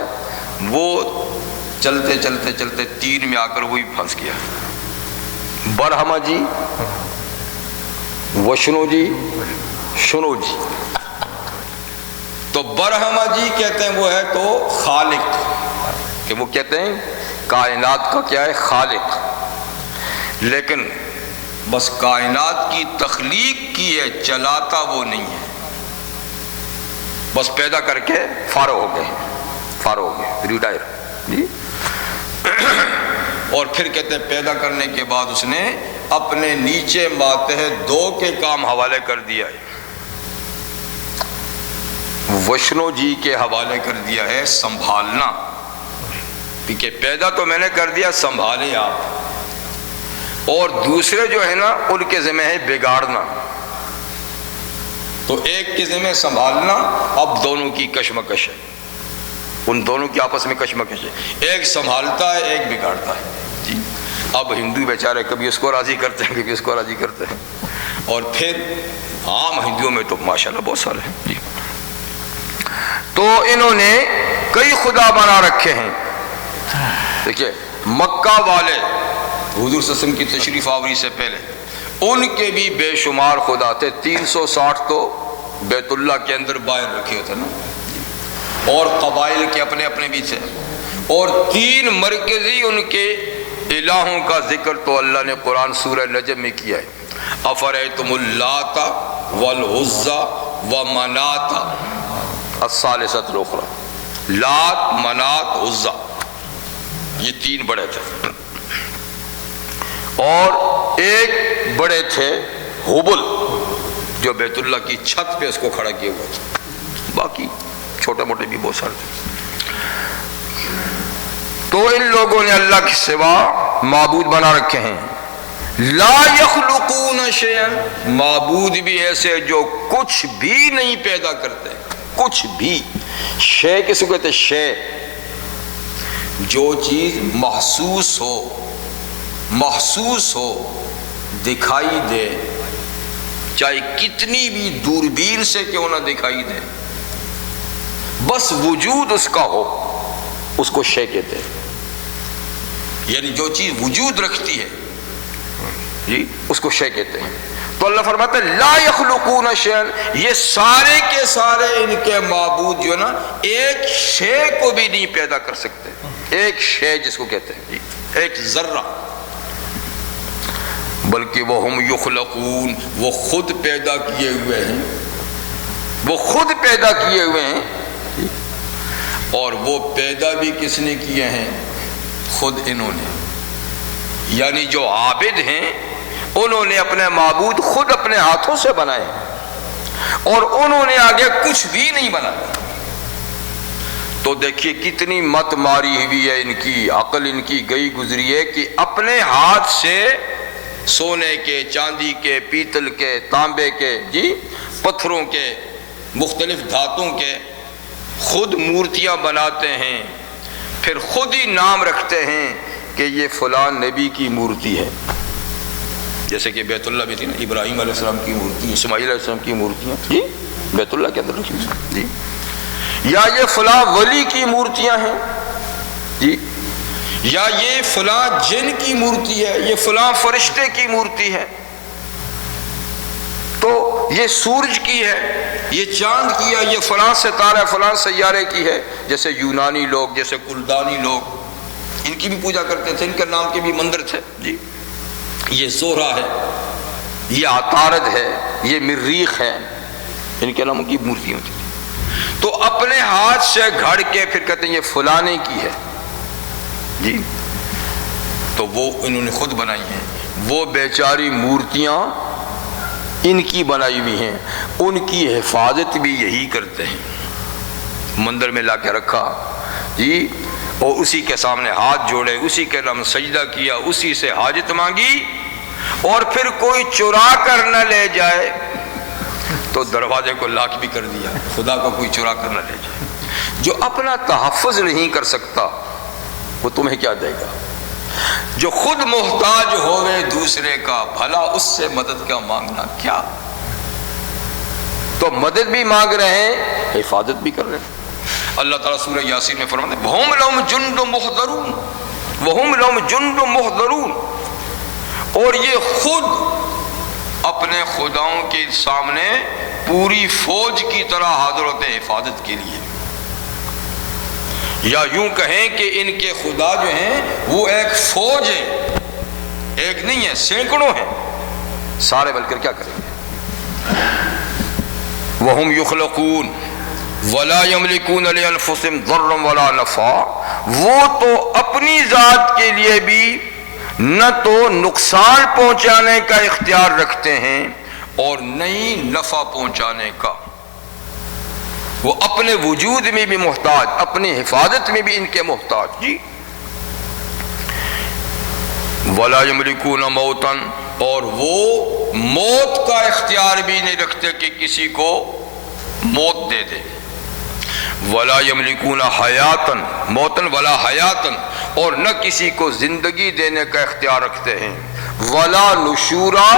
وہ چلتے چلتے چلتے تین میں آ کر وہی پھنس گیا، برہما جی، وشنو جی، شنو جی۔ تو برہما جی کہتے ہیں وہ ہے تو خالق، کہ وہ کہتے ہیں کائنات کا کیا ہے؟ خالق، لیکن بس کائنات کی تخلیق کی ہے، چلاتا وہ نہیں ہے، بس پیدا کر کے فارغ ہو گئے، ریٹائر جی۔ اور پھر کہتے ہیں پیدا کرنے کے بعد اس نے اپنے نیچے ماتحت دو کے کام حوالے کر دیا ہے، وشنو جی کے حوالے کر دیا ہے سنبھالنا، کہ پیدا تو میں نے کر دیا، سنبھالے آپ، اور دوسرے جو ہے نا ان کے ذمہ ہے بگاڑنا، تو ایک کے ذمہ سنبھالنا، اب دونوں کی کشمکش ہے، ان دونوں کی آپس میں کشمکش ہے، ایک سنبھالتا ہے ایک بگاڑتا ہے جی۔ اب ہندو بیچارے کبھی اس کو راضی کرتے ہیں کبھی اس کو راضی کرتے ہیں، اور پھر عام ہندوؤں میں تو ماشاءاللہ بہت سارے ہیں جی۔ تو انہوں نے کئی خدا بنا رکھے ہیں۔ دیکھیے مکہ والے حضور صلی اللہ علیہ وسلم کی تشریف آوری سے پہلے ان کے بھی بے شمار خدا تھے، 360 تو بیت اللہ کے اندر باہر رکھے ہوتے نا، اور قبائل کے اپنے اپنے بھی تھے، اور تین مرکزی ان کے الہوں کا ذکر تو اللہ نے قرآن سورہ نجم میں کیا ہے، افرأیتم اللات والعزی ومنات الثالثۃ الاخری، لات، منات، عزا، یہ 3 بڑے تھے، اور ایک بڑے تھے ہبل جو بیت اللہ کی چھت پہ اس کو کھڑا کیا ہوا تھا، باقی چھوٹے موٹے بھی بہت سارے تھے۔ تو ان لوگوں نے اللہ کے سوا معبود بنا رکھے ہیں۔ لا یخلقون شیئا، معبود بھی ایسے جو کچھ بھی نہیں پیدا کرتے، کچھ بھی۔ شے کس کو کہتے ہیں؟ شے جو چیز محسوس ہو، دکھائی دے، چاہے کتنی بھی دوربین سے کیوں نہ دکھائی دے، بس وجود اس کا ہو، اس کو شے کہتے ہیں۔ یعنی جو چیز وجود رکھتی ہے جی اس کو شے کہتے ہیں۔ تو اللہ فرماتا ہے لا یخلقون شیئا، یہ سارے کے سارے ان کے معبود جو ہے نا ایک شے کو بھی نہیں پیدا کر سکتے۔ ایک شے جس کو کہتے ہیں جی، ایک ذرہ، بلکہ وہم یخلقون، وہ خود پیدا کیے ہوئے ہیں، وہ خود پیدا کیے ہوئے ہیں، اور وہ پیدا بھی کس نے کیے ہیں؟ خود انہوں نے۔ یعنی جو عابد ہیں انہوں نے اپنے معبود خود اپنے ہاتھوں سے بنائے، اور انہوں نے آگے کچھ بھی نہیں بنایا۔ تو دیکھیے کتنی مت ماری ہوئی ہے ان کی، عقل ان کی گئی گزری ہے کہ اپنے ہاتھ سے سونے کے، چاندی کے، پیتل کے، تانبے کے، جی پتھروں کے، مختلف دھاتوں کے خود مورتیاں بناتے ہیں، پھر خود ہی نام رکھتے ہیں کہ یہ فلان نبی کی مورتی ہے۔ جیسے کہ بیت اللہ بھی تھی نا، ابراہیم علیہ السلام کی مورتی، اسماعیل علیہ السلام کی مورتیاں جی بیت اللہ کے اندر رکھی جی، یا یہ فلاں ولی کی مورتیاں ہیں جی، یا یہ فلاں جن کی مورتی ہے، یہ فلاں فرشتے کی مورتی ہے، تو یہ سورج کی ہے، یہ چاند کی ہے، یہ فلاں ستارہ فلاں سیارے کی ہے۔ جیسے یونانی لوگ، جیسے کلدانی لوگ ان کی بھی پوجا کرتے تھے، ان کے نام کے بھی مندر تھے جی، یہ زہرہ ہے، یہ عطارد ہے، یہ مریخ ہے، ان کے ناموں کی مورتیاں تھیں۔ تو اپنے ہاتھ سے گھڑ کے پھر کہتے ہیں یہ فلانے کی ہے جی، تو وہ انہوں نے خود بنائی ہیں۔ وہ بیچاری مورتیاں ان کی بنائی ہوئی ہیں، ان کی حفاظت بھی یہی کرتے ہیں، مندر میں لا کے رکھا جی، اور اسی کے سامنے ہاتھ جوڑے، اسی کے نام سجدہ کیا، اسی سے حاجت مانگی، اور پھر کوئی چرا کر نہ لے جائے تو دروازے کو لاک بھی کر دیا، خدا کو کوئی چرا کر نہ لے جائے۔ جو اپنا تحفظ نہیں کر سکتا وہ تمہیں کیا دے گا؟ جو خود محتاج ہوئے دوسرے کا، بھلا اس سے مدد کا مانگنا کیا؟ تو مدد بھی مانگ رہے ہیں، حفاظت بھی کر رہے ہیں۔ اللہ تعالیٰ سورہ یاسین میں فرماتے ہیں وَهُمْ لَهُمْ جُنْدٌ مُحْضَرُونَ، وَهُمْ لَهُمْ جُنْدٌ مُحْضَرُونَ، اور یہ خود اپنے خداؤں کے سامنے پوری فوج کی طرح حاضر ہوتے ہیں حفاظت کے لیے۔ یا یوں کہیں کہ ان کے خدا جو ہیں وہ ایک فوج ہے، ایک نہیں ہے، سینکڑوں ہیں، سارے مل کر کیا کریں گے؟ وَهُمْ يُخْلَقُونَ وَلَا يَمْلِكُونَ لِأَنفُسِهِمْ ضَرًّا وَلَا نَفْعًا، وہ تو اپنی ذات کے لیے بھی نہ تو نقصان پہنچانے کا اختیار رکھتے ہیں اور نہ ہی نفع پہنچانے کا۔ وہ اپنے وجود میں بھی محتاج، اپنی حفاظت میں بھی ان کے محتاج جی۔ وَلَا يَمْلِكُونَ مَوْتًا، اور وہ موت کا اختیار بھی نہیں رکھتے کہ کسی کو موت دے دے۔ وَلَا يَمْلِكُونَ حَيَاتًا مَوْتًا وَلَا حَيَاتًا، اور نہ کسی کو زندگی دینے کا اختیار رکھتے ہیں۔ وَلَا نُشُورًا،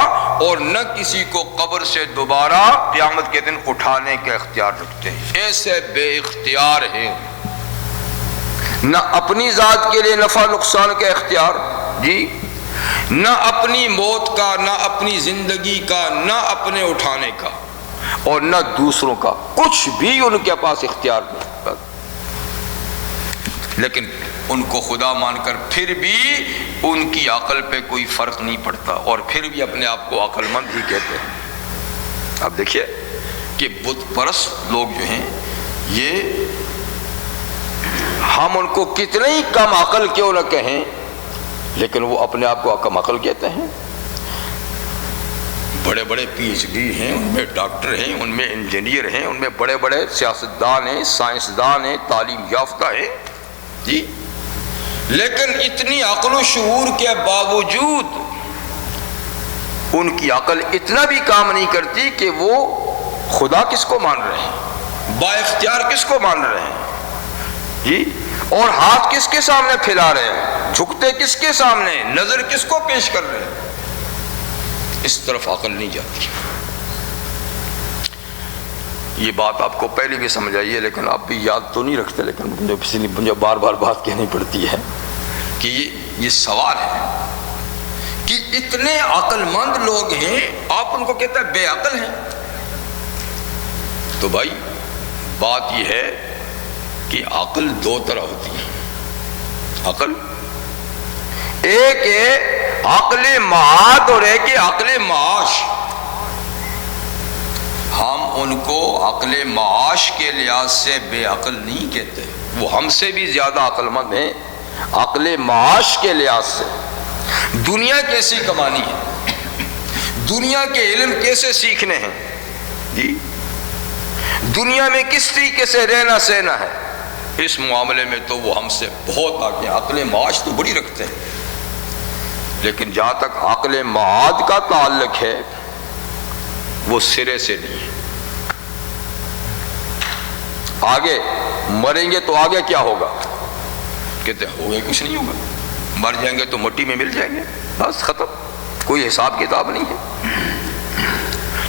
اور نہ کسی کو قبر سے دوبارہ قیامت کے دن اٹھانے کا اختیار رکھتے ہیں۔ ایسے بے اختیار ہیں، نہ اپنی ذات کے لیے نفع نقصان کا اختیار جی، نہ اپنی موت کا، نہ اپنی زندگی کا، نہ اپنے اٹھانے کا، اور نہ دوسروں کا، کچھ بھی ان کے پاس اختیار نہیں۔ لیکن ان کو خدا مان کر پھر بھی ان کی عقل پہ کوئی فرق نہیں پڑتا، اور پھر بھی اپنے آپ کو عقل مند ہی کہتے ہیں۔ اب دیکھیے کہ بت پرست لوگ جو ہیں یہ ہم ان کو کتنے ہی کم عقل کیوں نہ کہیں، لیکن وہ اپنے آپ کو کم عقل کہتے ہیں۔ بڑے بڑے پی ایچ ڈی ہیں، ان میں ڈاکٹر ہیں، ان میں انجینئر ہیں، ان میں بڑے بڑے سیاستدان ہیں، سائنسدان ہیں، تعلیم یافتہ ہیں جی، لیکن اتنی عقل و شعور کے باوجود ان کی عقل اتنا بھی کام نہیں کرتی کہ وہ خدا کس کو مان رہے ہیں، با اختیار کس کو مان رہے ہیں جی، اور ہاتھ کس کے سامنے پھیلا رہے ہیں، جھکتے کس کے سامنے، نظر کس کو پیش کر رہے ہیں، اس طرف عقل نہیں جاتی۔ یہ بات آپ کو پہلے بھی سمجھ آئی ہے، لیکن آپ بھی یاد تو نہیں رکھتے، لیکن مجھے بار بار بات کہنی پڑتی ہے کہ یہ سوال ہے کہ اتنے عقل مند لوگ ہیں، آپ ان کو کہتے ہیں بے عقل ہیں۔ تو بھائی بات یہ ہے کہ عقل دو طرح ہوتی ہے، عقل ایک ہے عقل معاد اور ایک ہے عقل معاش۔ ہم ان کو عقل معاش کے لحاظ سے بے عقل نہیں کہتے، وہ ہم سے بھی زیادہ عقل مند ہیں عقل معاش کے لحاظ سے۔ دنیا کیسی کمانی ہے، دنیا کے علم کیسے سیکھنے ہیں جی، دنیا میں کس طریقے سے رہنا سہنا ہے، اس معاملے میں تو وہ ہم سے بہت آگے، عقل معاش تو بڑی رکھتے ہیں، لیکن جہاں تک عقل معاد کا تعلق ہے وہ سرے سے نہیں ہے۔ آگے مریں گے تو آگے کیا ہوگا، کہتے ہیں ہوگا کچھ نہیں ہوگا، مر جائیں گے تو مٹی میں مل جائیں گے، بس ختم، کوئی حساب کتاب نہیں ہے۔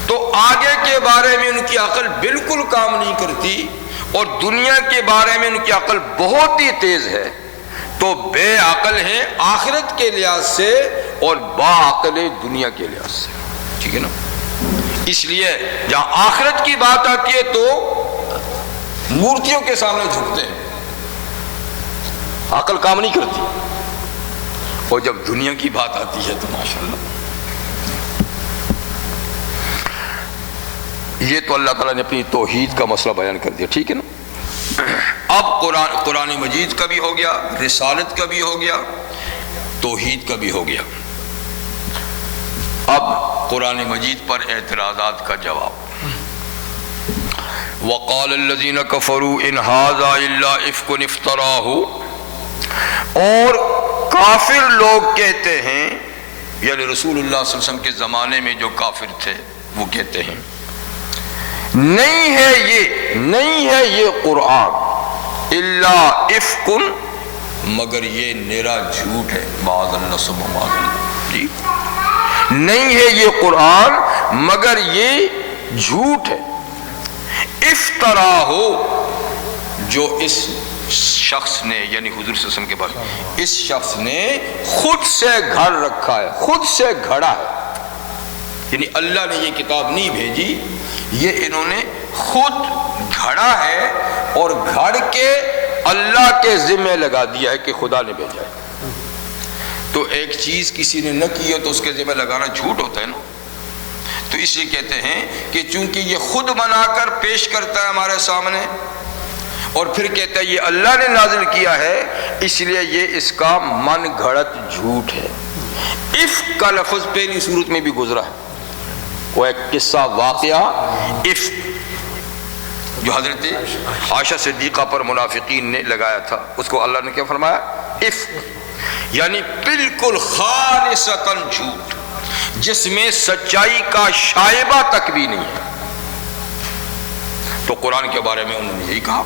تو آگے کے بارے میں ان کی عقل بالکل کام نہیں کرتی، اور دنیا کے بارے میں ان کی عقل بہت ہی تیز ہے، تو بے عقل ہیں آخرت کے لحاظ سے اور با عقل دنیا کے لحاظ سے، ٹھیک ہے نا۔ اس لیے جہاں آخرت کی بات آتی ہے تو مورتیوں کے سامنے جھکتے ہیں، عقل کام نہیں کرتی، اور جب دنیا کی بات آتی ہے تو ماشاءاللہ۔ یہ تو اللہ تعالیٰ نے اپنی توحید کا مسئلہ بیان کر دیا، ٹھیک ہے نا۔ اب قرآن مجید کا بھی ہو گیا، رسالت کا بھی ہو گیا، توحید کا بھی ہو گیا۔ اب قرآن مجید پر اعتراضات کا جواب۔ وَقَالَ الَّذِينَ كَفَرُوا إِنْ هَذَا إِلَّا إِفْكٌ افْتَرَاهُ، اور کافر لوگ کہتے ہیں، یعنی رسول اللہ صلی اللہ علیہ وسلم کے زمانے میں جو کافر تھے وہ کہتے ہیں نہیں ہے یہ قرآن الا افکن، مگر یہ نرا جھوٹ ہے، معاذ اللہ ثم معاذ اللہ جی، نہیں ہے یہ قرآن مگر یہ جھوٹ ہے۔ افطرا ہو، جو اس شخص نے یعنی حضور صلی اللہ علیہ وسلم کے بعد اس شخص نے خود سے گھڑ رکھا ہے، خود سے گھڑا ہے، یعنی اللہ نے یہ کتاب نہیں بھیجی، یہ انہوں نے خود گھڑا ہے، اور گھڑ کے اللہ کے ذمہ لگا دیا ہے کہ خدا نے بھیجا ہے۔ تو ایک چیز کسی نے نہ کی ہو تو اس کے ذمہ لگانا جھوٹ ہوتا ہے نا۔ تو اس لیے کہتے ہیں کہ چونکہ یہ خود بنا کر پیش کرتا ہے ہمارے سامنے، اور پھر کہتا ہے یہ اللہ نے نازل کیا ہے، اس لیے یہ اس کا من گھڑت جھوٹ ہے۔ افک کا لفظ پہلی صورت میں بھی گزرا ہے، وہ ایک قصہ واقعہ افک جو حضرت عائشہ صدیقہ پر منافقین نے لگایا تھا، اس کو اللہ نے کیا فرمایا؟ افک، یعنی بالکل خالصتاً جھوٹ، جس میں سچائی کا شائبہ تک بھی نہیں ہے۔ تو قرآن کے بارے میں انہوں نے یہی کہا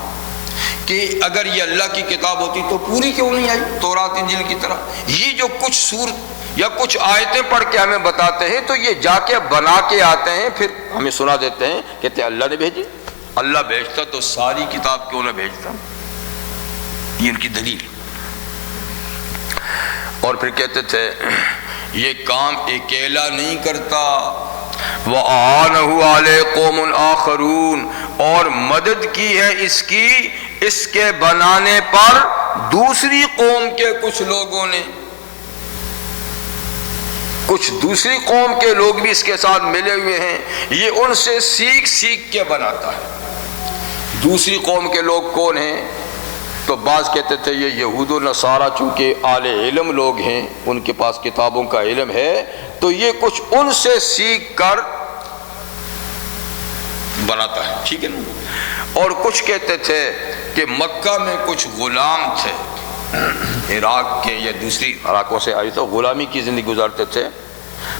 کہ اگر یہ اللہ کی کتاب ہوتی تو پوری کیوں نہیں آئی تورات انجیل کی طرح؟ یہ جو کچھ سورت یا کچھ آیتیں پڑھ کے ہمیں بتاتے ہیں تو یہ جا کے بنا کے آتے ہیں، پھر ہمیں سنا دیتے ہیں، کہتے ہیں اللہ نے بھیجی، اللہ بھیجتا تو ساری کتاب کیوں نہ بھیجتا؟ یہ ان کی دلیل۔ اور پھر کہتے تھے یہ کام اکیلا نہیں کرتا، وَأَعَانَهُ عَلَيْهِ قَوْمٌ آخَرُونَ، اور مدد کی ہے اس کے بنانے پر دوسری قوم کے کچھ لوگوں نے، کچھ دوسری قوم کے لوگ بھی اس کے ساتھ ملے ہوئے ہیں، یہ ان سے سیکھ کے بناتا ہے۔ دوسری قوم کے لوگ کون ہیں؟ تو بعض کہتے تھے یہ یہود و نصارہ چونکہ اہل علم لوگ ہیں، ان کے پاس کتابوں کا علم ہے، تو یہ کچھ ان سے سیکھ کر بناتا ہے، ٹھیک ہے نا۔ اور کچھ کہتے تھے کہ مکہ میں کچھ غلام تھے، عراق کے یا دوسری علاقوں سے آئے تو غلامی کی زندگی گزارتے تھے،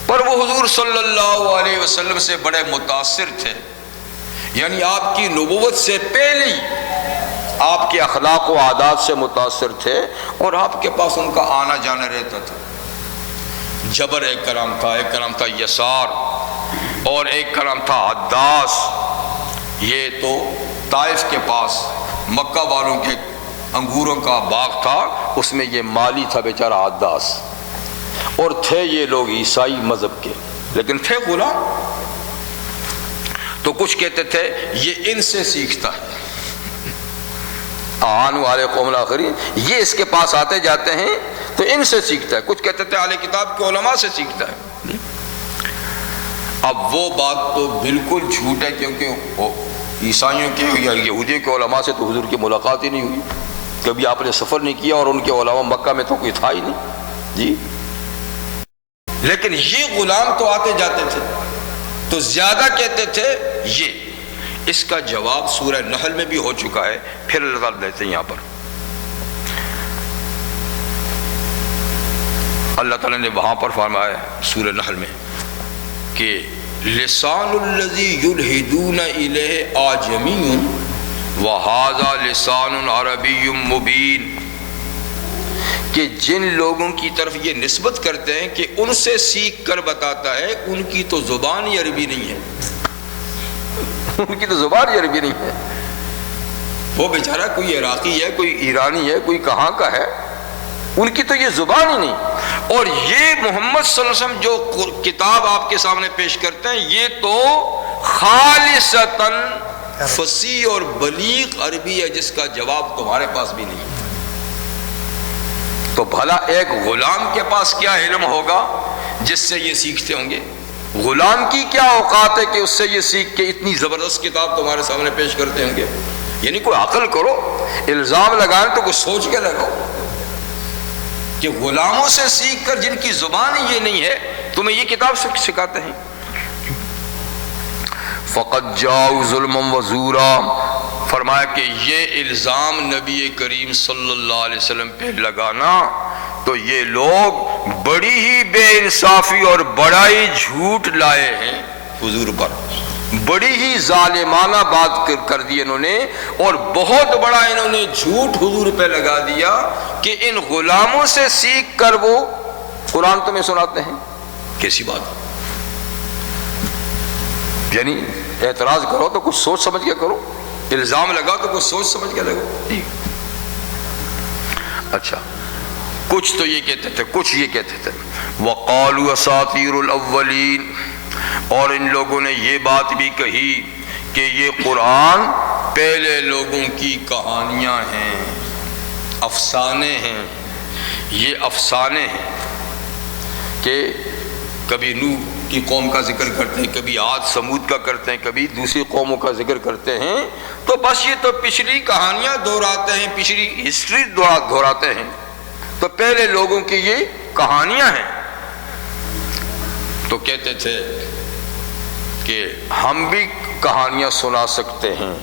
پر وہ حضور صلی اللہ علیہ وسلم سے بڑے متاثر تھے، یعنی آپ کی نبوت سے پہلے آپ کے اخلاق و عادات سے متاثر تھے، اور آپ کے پاس ان کا آنا جانا رہتا تھا۔ جبر ایک کا نام تھا، ایک کا نام تھا یسار، اور ایک کا نام تھا عداس۔ یہ تو طائف کے پاس مکہ والوں کے انگوروں کا باغ تھا، اس میں یہ مالی تھا بیچارہ عداس، اور تھے یہ لوگ عیسائی مذہب کے، لیکن تھے غلام۔ تو کچھ کہتے تھے یہ ان سے سیکھتا ہے، آن والے قوم الاخرین، یہ اس کے پاس آتے جاتے ہیں تو ان سے سیکھتا ہے۔ کچھ کہتے تھے اہل کتاب کے علماء سے سیکھتا ہے۔ اب وہ بات تو بالکل جھوٹ ہے، کیونکہ عیسائیوں کے یا یہودیوں کے علماء سے تو حضور کی ملاقات ہی نہیں ہوئی، کبھی آپ نے سفر نہیں کیا، اور ان کے علماء مکہ میں تو کوئی تھا ہی نہیں جی۔ لیکن یہ غلام تو آتے جاتے تھے، تو زیادہ کہتے تھے یہ۔ اس کا جواب سورہ نحل میں بھی ہو چکا ہے، پھر اللہ تعالیٰ دیتے ہیں یہاں پر۔ اللہ تعالیٰ نے وہاں پر فرمایا سورہ نحل میں کہ لسان الذی یلحدون الیہ اعجمی وہذا لسان عربی مبین، کہ جن لوگوں کی طرف یہ نسبت کرتے ہیں کہ ان سے سیکھ کر بتاتا ہے، ان کی تو زبان ہی عربی نہیں ہے، ان کی تو زبان ہی عربی نہیں ہے۔ وہ بیچارہ کوئی عراقی ہے، کوئی ایرانی ہے، کوئی کہاں کا ہے، ان کی تو یہ زبان ہی نہیں۔ اور یہ محمد صلی اللہ علیہ وسلم جو کتاب آپ کے سامنے پیش کرتے ہیں، یہ تو خالصتاً فصیح اور بلیغ عربی ہے، جس کا جواب تمہارے پاس بھی نہیں ہے۔ تو بھلا ایک غلام کے پاس کیا علم ہوگا جس سے یہ سیکھتے ہوں گے؟ غلام کی کیا اوقات ہے کہ اس سے یہ سیکھ کے اتنی زبردست کتاب تمہارے سامنے پیش کرتے ہوں گے؟ یعنی کوئی عقل کرو، الزام لگائیں تو کچھ سوچ کے لگاؤ کہ غلاموں سے سیکھ کر جن کی زبان یہ نہیں ہے تمہیں یہ کتاب سکھاتے ہیں۔ فقد جاؤ ظلم و زورا، فرمایا کہ یہ الزام نبی کریم صلی اللہ علیہ وسلم پہ لگانا تو یہ لوگ بڑی ہی بے انصافی اور بڑا ہی جھوٹ لائے ہیں حضور پر، بڑی ہی ظالمانہ بات کر دی انہوں نے، اور بہت بڑا انہوں نے جھوٹ حضور پہ لگا دیا کہ ان غلاموں سے سیکھ کر وہ قرآن تمہیں سناتے ہیں۔ کیسی بات؟ یعنی اعتراض کرو تو کچھ سوچ سمجھ کے کرو، الزام لگا تو کچھ سوچ سمجھ کے لگو۔ اچھا، کچھ تو یہ کہتے تھے، کچھ یہ کہتے تھے وَقَالُوا أَسَاطِيرُ الْأَوَّلِينَ، اور ان لوگوں نے یہ بات بھی کہی کہ یہ قرآن پہلے لوگوں کی کہانیاں ہیں، افسانے ہیں، یہ افسانے ہیں کہ کبھی نوح کی قوم کا ذکر کرتے ہیں، کبھی عاد سمود کا کرتے ہیں، کبھی دوسری قوموں کا ذکر کرتے ہیں، تو بس یہ تو پچھلی کہانیاں دہراتے ہیں، پچھلی ہسٹری دہراتے ہیں، تو پہلے لوگوں کی یہ کہانیاں ہیں۔ تو کہتے تھے کہ ہم بھی کہانیاں سنا سکتے ہیں،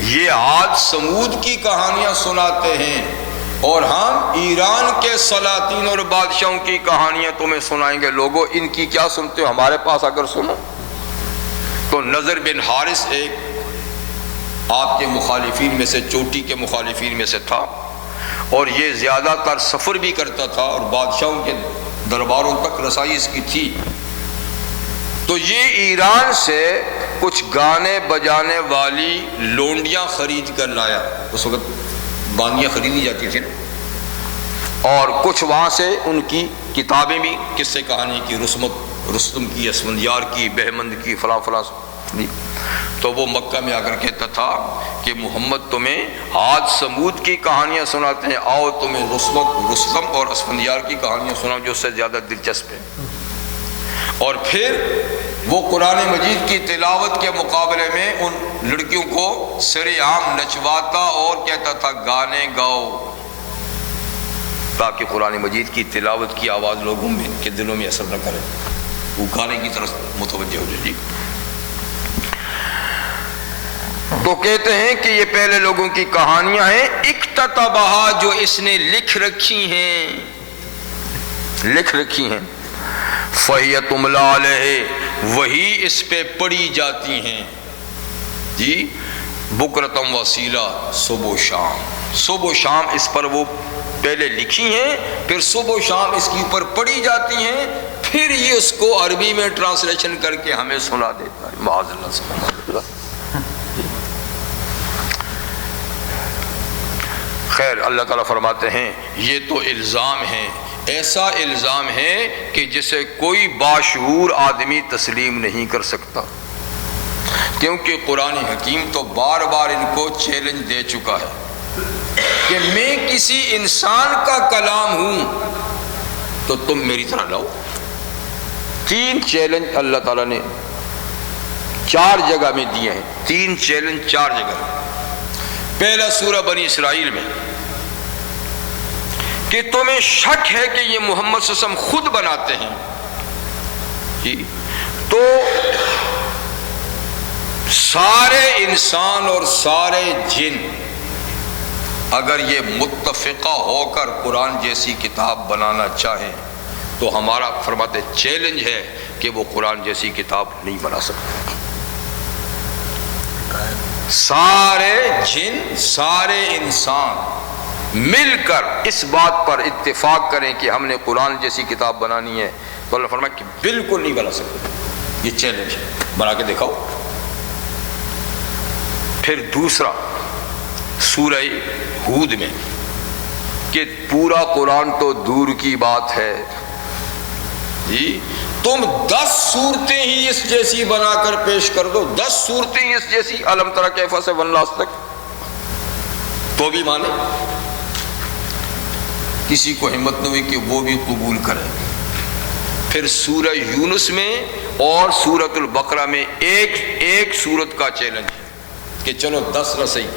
یہ عاد سمود کی کہانیاں سناتے ہیں، اور ہم ایران کے سلاطین اور بادشاہوں کی کہانیاں تمہیں سنائیں گے۔ لوگوں ان کی کیا سنتے ہو، ہمارے پاس اگر سنو۔ تو نضر بن حارث ایک آپ کے مخالفین میں سے، چوٹی کے مخالفین میں سے تھا، اور یہ زیادہ تر سفر بھی کرتا تھا اور بادشاہوں کے درباروں تک رسائی اس کی تھی۔ تو یہ ایران سے کچھ گانے بجانے والی لونڈیاں خرید کر لایا، اس وقت باندیاں خریدی جاتی تھی نا، اور کچھ وہاں سے ان کی کتابیں بھی، قصے کہانی کی، رستم کی، اسفندیار کی، بہمند کی، فلاں فلاں، تو وہ مکہ میں آ کر کہتا تھا کہ محمد تمہیں عاد سمود کی کہانیاں سناتے ہیں، آؤ تمہیں رستم اور اسفندیار کی کہانیاں سناؤ جو اس سے زیادہ دلچسپ ہے۔ اور پھر وہ قرآن مجید کی تلاوت کے مقابلے میں ان لڑکیوں کو سرے عام نچواتا اور کہتا تھا گانے گاؤ، تاکہ قرآن مجید کی تلاوت کی آواز لوگوں میں کے دلوں میں اثر نہ کرے، وہ گانے کی طرف متوجہ ہو جائے۔ تو کہتے ہیں کہ یہ پہلے لوگوں کی کہانیاں ہیں، اکتتبہا جو اس نے لکھ رکھی ہیں، فَهِيَ تُمْلَىٰ عَلَيْهِ وہی اس پہ پڑھی جاتی ہیں، جی بکرتم وسیلہ، صبح و شام اس پر وہ پہلے لکھی ہیں، پھر صبح و شام اس کے اوپر پڑھی جاتی ہیں، پھر یہ اس کو عربی میں ٹرانسلیشن کر کے ہمیں سنا دیتا ہے۔ معاذ اللہ سبحانہ اللہ۔ خیر، اللہ تعالیٰ فرماتے ہیں یہ تو الزام ہے، ایسا الزام ہے کہ جسے کوئی باشعور آدمی تسلیم نہیں کر سکتا، کیونکہ قرآن حکیم تو بار بار ان کو چیلنج دے چکا ہے کہ میں کسی انسان کا کلام ہوں تو تم میری طرح لاؤ۔ 3 چیلنج اللہ تعالیٰ نے 4 جگہ میں دیے ہیں، 3 چیلنج 4 جگہ میں۔ پہلا سورہ بنی اسرائیل میں کہ تمہیں شک ہے کہ یہ محمد صلی اللہ علیہ وسلم خود بناتے ہیں، جی تو سارے انسان اور سارے جن اگر یہ متفقہ ہو کر قرآن جیسی کتاب بنانا چاہیں تو ہمارا فرماتے چیلنج ہے کہ وہ قرآن جیسی کتاب نہیں بنا سکتے۔ سارے جن سارے انسان مل کر اس بات پر اتفاق کریں کہ ہم نے قرآن جیسی کتاب بنانی ہے تو اللہ فرمایا کہ بالکل نہیں بنا سکتے، یہ چیلنج ہے، بنا کے دکھاؤ۔ پھر دوسرا سورہ ہود میں کہ پورا قرآن تو دور کی بات ہے، جی تم 10 صورتیں ہی اس جیسی بنا کر پیش کر دو، 10 صورتیں ہی اس جیسی علم تری کیف سے والناس تک، تو بھی مانے۔ کسی کو ہمت نہ ہوئی کہ وہ بھی قبول کرے۔ پھر سورہ یونس میں اور سورۃ البقرہ میں ایک سورت کا چیلنج ہے کہ چلو 10 نہ صحیح،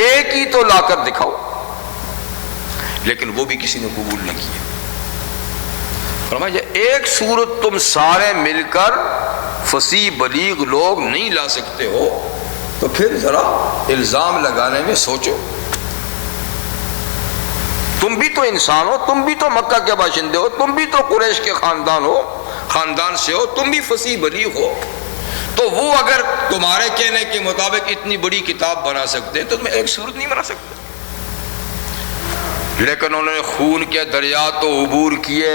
ایک ہی تو لا کر دکھاؤ، لیکن وہ بھی کسی نے قبول نہ کیا۔ فرمایا ایک سورت تم سارے مل کر فصیح بلیغ لوگ نہیں لا سکتے ہو تو پھر ذرا الزام لگانے میں سوچو، تم بھی تو انسان ہو، تم بھی تو مکہ کے باشندے ہو، تم بھی تو قریش کے خاندان سے ہو، تم بھی فصیح بلیغ ہو، تو وہ اگر تمہارے کہنے کے مطابق اتنی بڑی کتاب بنا سکتے تو تم ایک سورت نہیں بنا سکتے۔ لیکن انہوں نے خون کے دریا تو عبور کیے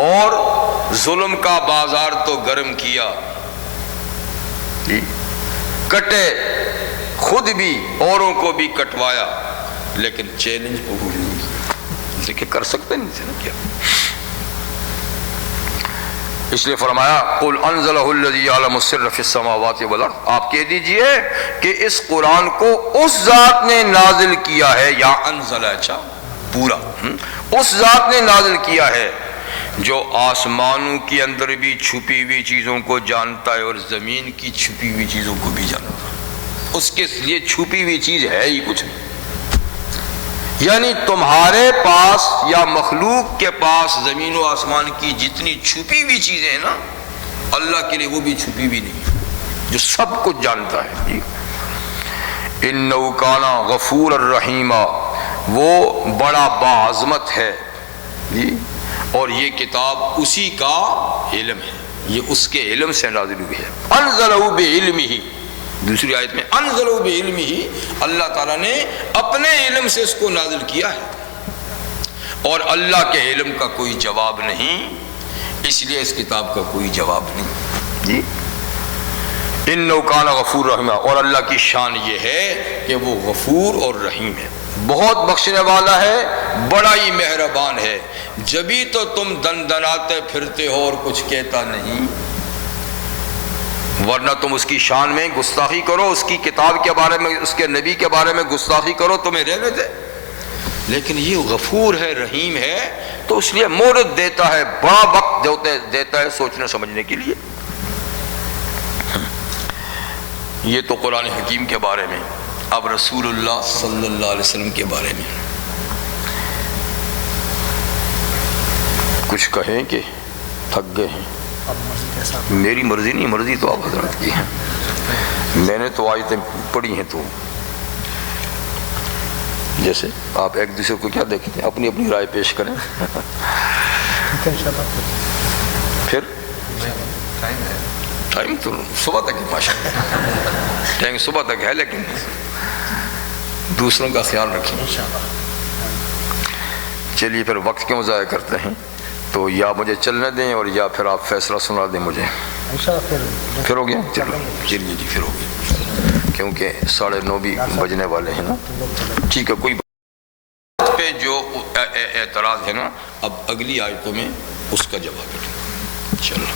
اور ظلم کا بازار تو گرم کیا، کٹے، خود بھی اوروں کو بھی کٹوایا، لیکن چیلنج قبول نہیں کیا، دیکھیں کر سکتے نہیں تھے نا کیا۔ اس لیے فرمایا قل انزلہ الذی یعلم السر فی السماوات والارض، آپ کہہ دیجئے کہ اس قرآن کو اس ذات نے نازل کیا ہے، یا انزلہ، اچھا پورا اس ذات نے نازل کیا ہے جو آسمانوں کے اندر بھی چھپی ہوئی چیزوں کو جانتا ہے اور زمین کی چھپی ہوئی چیزوں کو بھی جانتا ہے، اس کے لیے چھپی ہوئی چیز ہے ہی کچھ نہیں۔ یعنی تمہارے پاس یا مخلوق کے پاس زمین و آسمان کی جتنی چھپی ہوئی چیزیں ہیں نا، اللہ کے لیے وہ بھی چھپی ہوئی نہیں، جو سب کچھ جانتا ہے۔ انہ کان غفور الرحیم، وہ بڑا باعظمت ہے، اور یہ کتاب اسی کا علم ہے، یہ اس کے علم سے نازل ہوئی ہے۔ انزلہ بعلمہ، دوسری آیت میں انزلہ بعلمہ، اللہ تعالیٰ نے اپنے علم سے اس کو نازل کیا ہے، اور اللہ کے علم کا کوئی جواب نہیں، اس لیے اس کتاب کا کوئی جواب نہیں۔ جی انہ کان غفور رحیم، اور اللہ کی شان یہ ہے کہ وہ غفور اور رحیم ہے، بہت بخشنے والا ہے، بڑا ہی مہربان ہے۔ جبھی تو تم دندناتے پھرتے ہو اور کچھ کہتا نہیں، ورنہ تم اس کی شان میں گستاخی کرو، اس کی کتاب کے بارے میں، اس کے نبی کے بارے میں گستاخی کرو، تمہیں رہنے دے۔ لیکن یہ غفور ہے، رحیم ہے، تو اس لیے مہلت دیتا ہے، بڑا وقت وقت دیتا ہے سوچنے سمجھنے کے لیے۔ یہ تو قرآن حکیم کے بارے میں۔ اب رسول اللہ صلی اللہ علیہ وسلم کے بارے میں کچھ کہیں کہ تھک گئے ہیں؟ میری مرضی نہیں، مرضی تو آپ حضرات کی ہے۔ میں نے تو آیتیں پڑھی ہیں، تو جیسے آپ ایک دوسرے کو کیا دیکھتے ہیں، اپنی اپنی رائے پیش کریں۔ پھر ٹائم تو صبح تک ہے، ماشاء اللہ ٹائم صبح تک ہے، لیکن دوسروں کا خیال رکھیں۔ چلیے پھر وقت کیوں ضائع کرتے ہیں، تو یا مجھے چلنے دیں اور یا پھر آپ فیصلہ سنا دیں مجھے۔ پھر ہو گیا، چلو چلیے جی، پھر ہو گیا، کیونکہ 9:30 بھی بجنے والے ہیں نا۔ ٹھیک ہے، کوئی بات پہ جو اعتراض ہے نا، اب اگلی آیتوں میں اس کا جواب ہے۔ چلو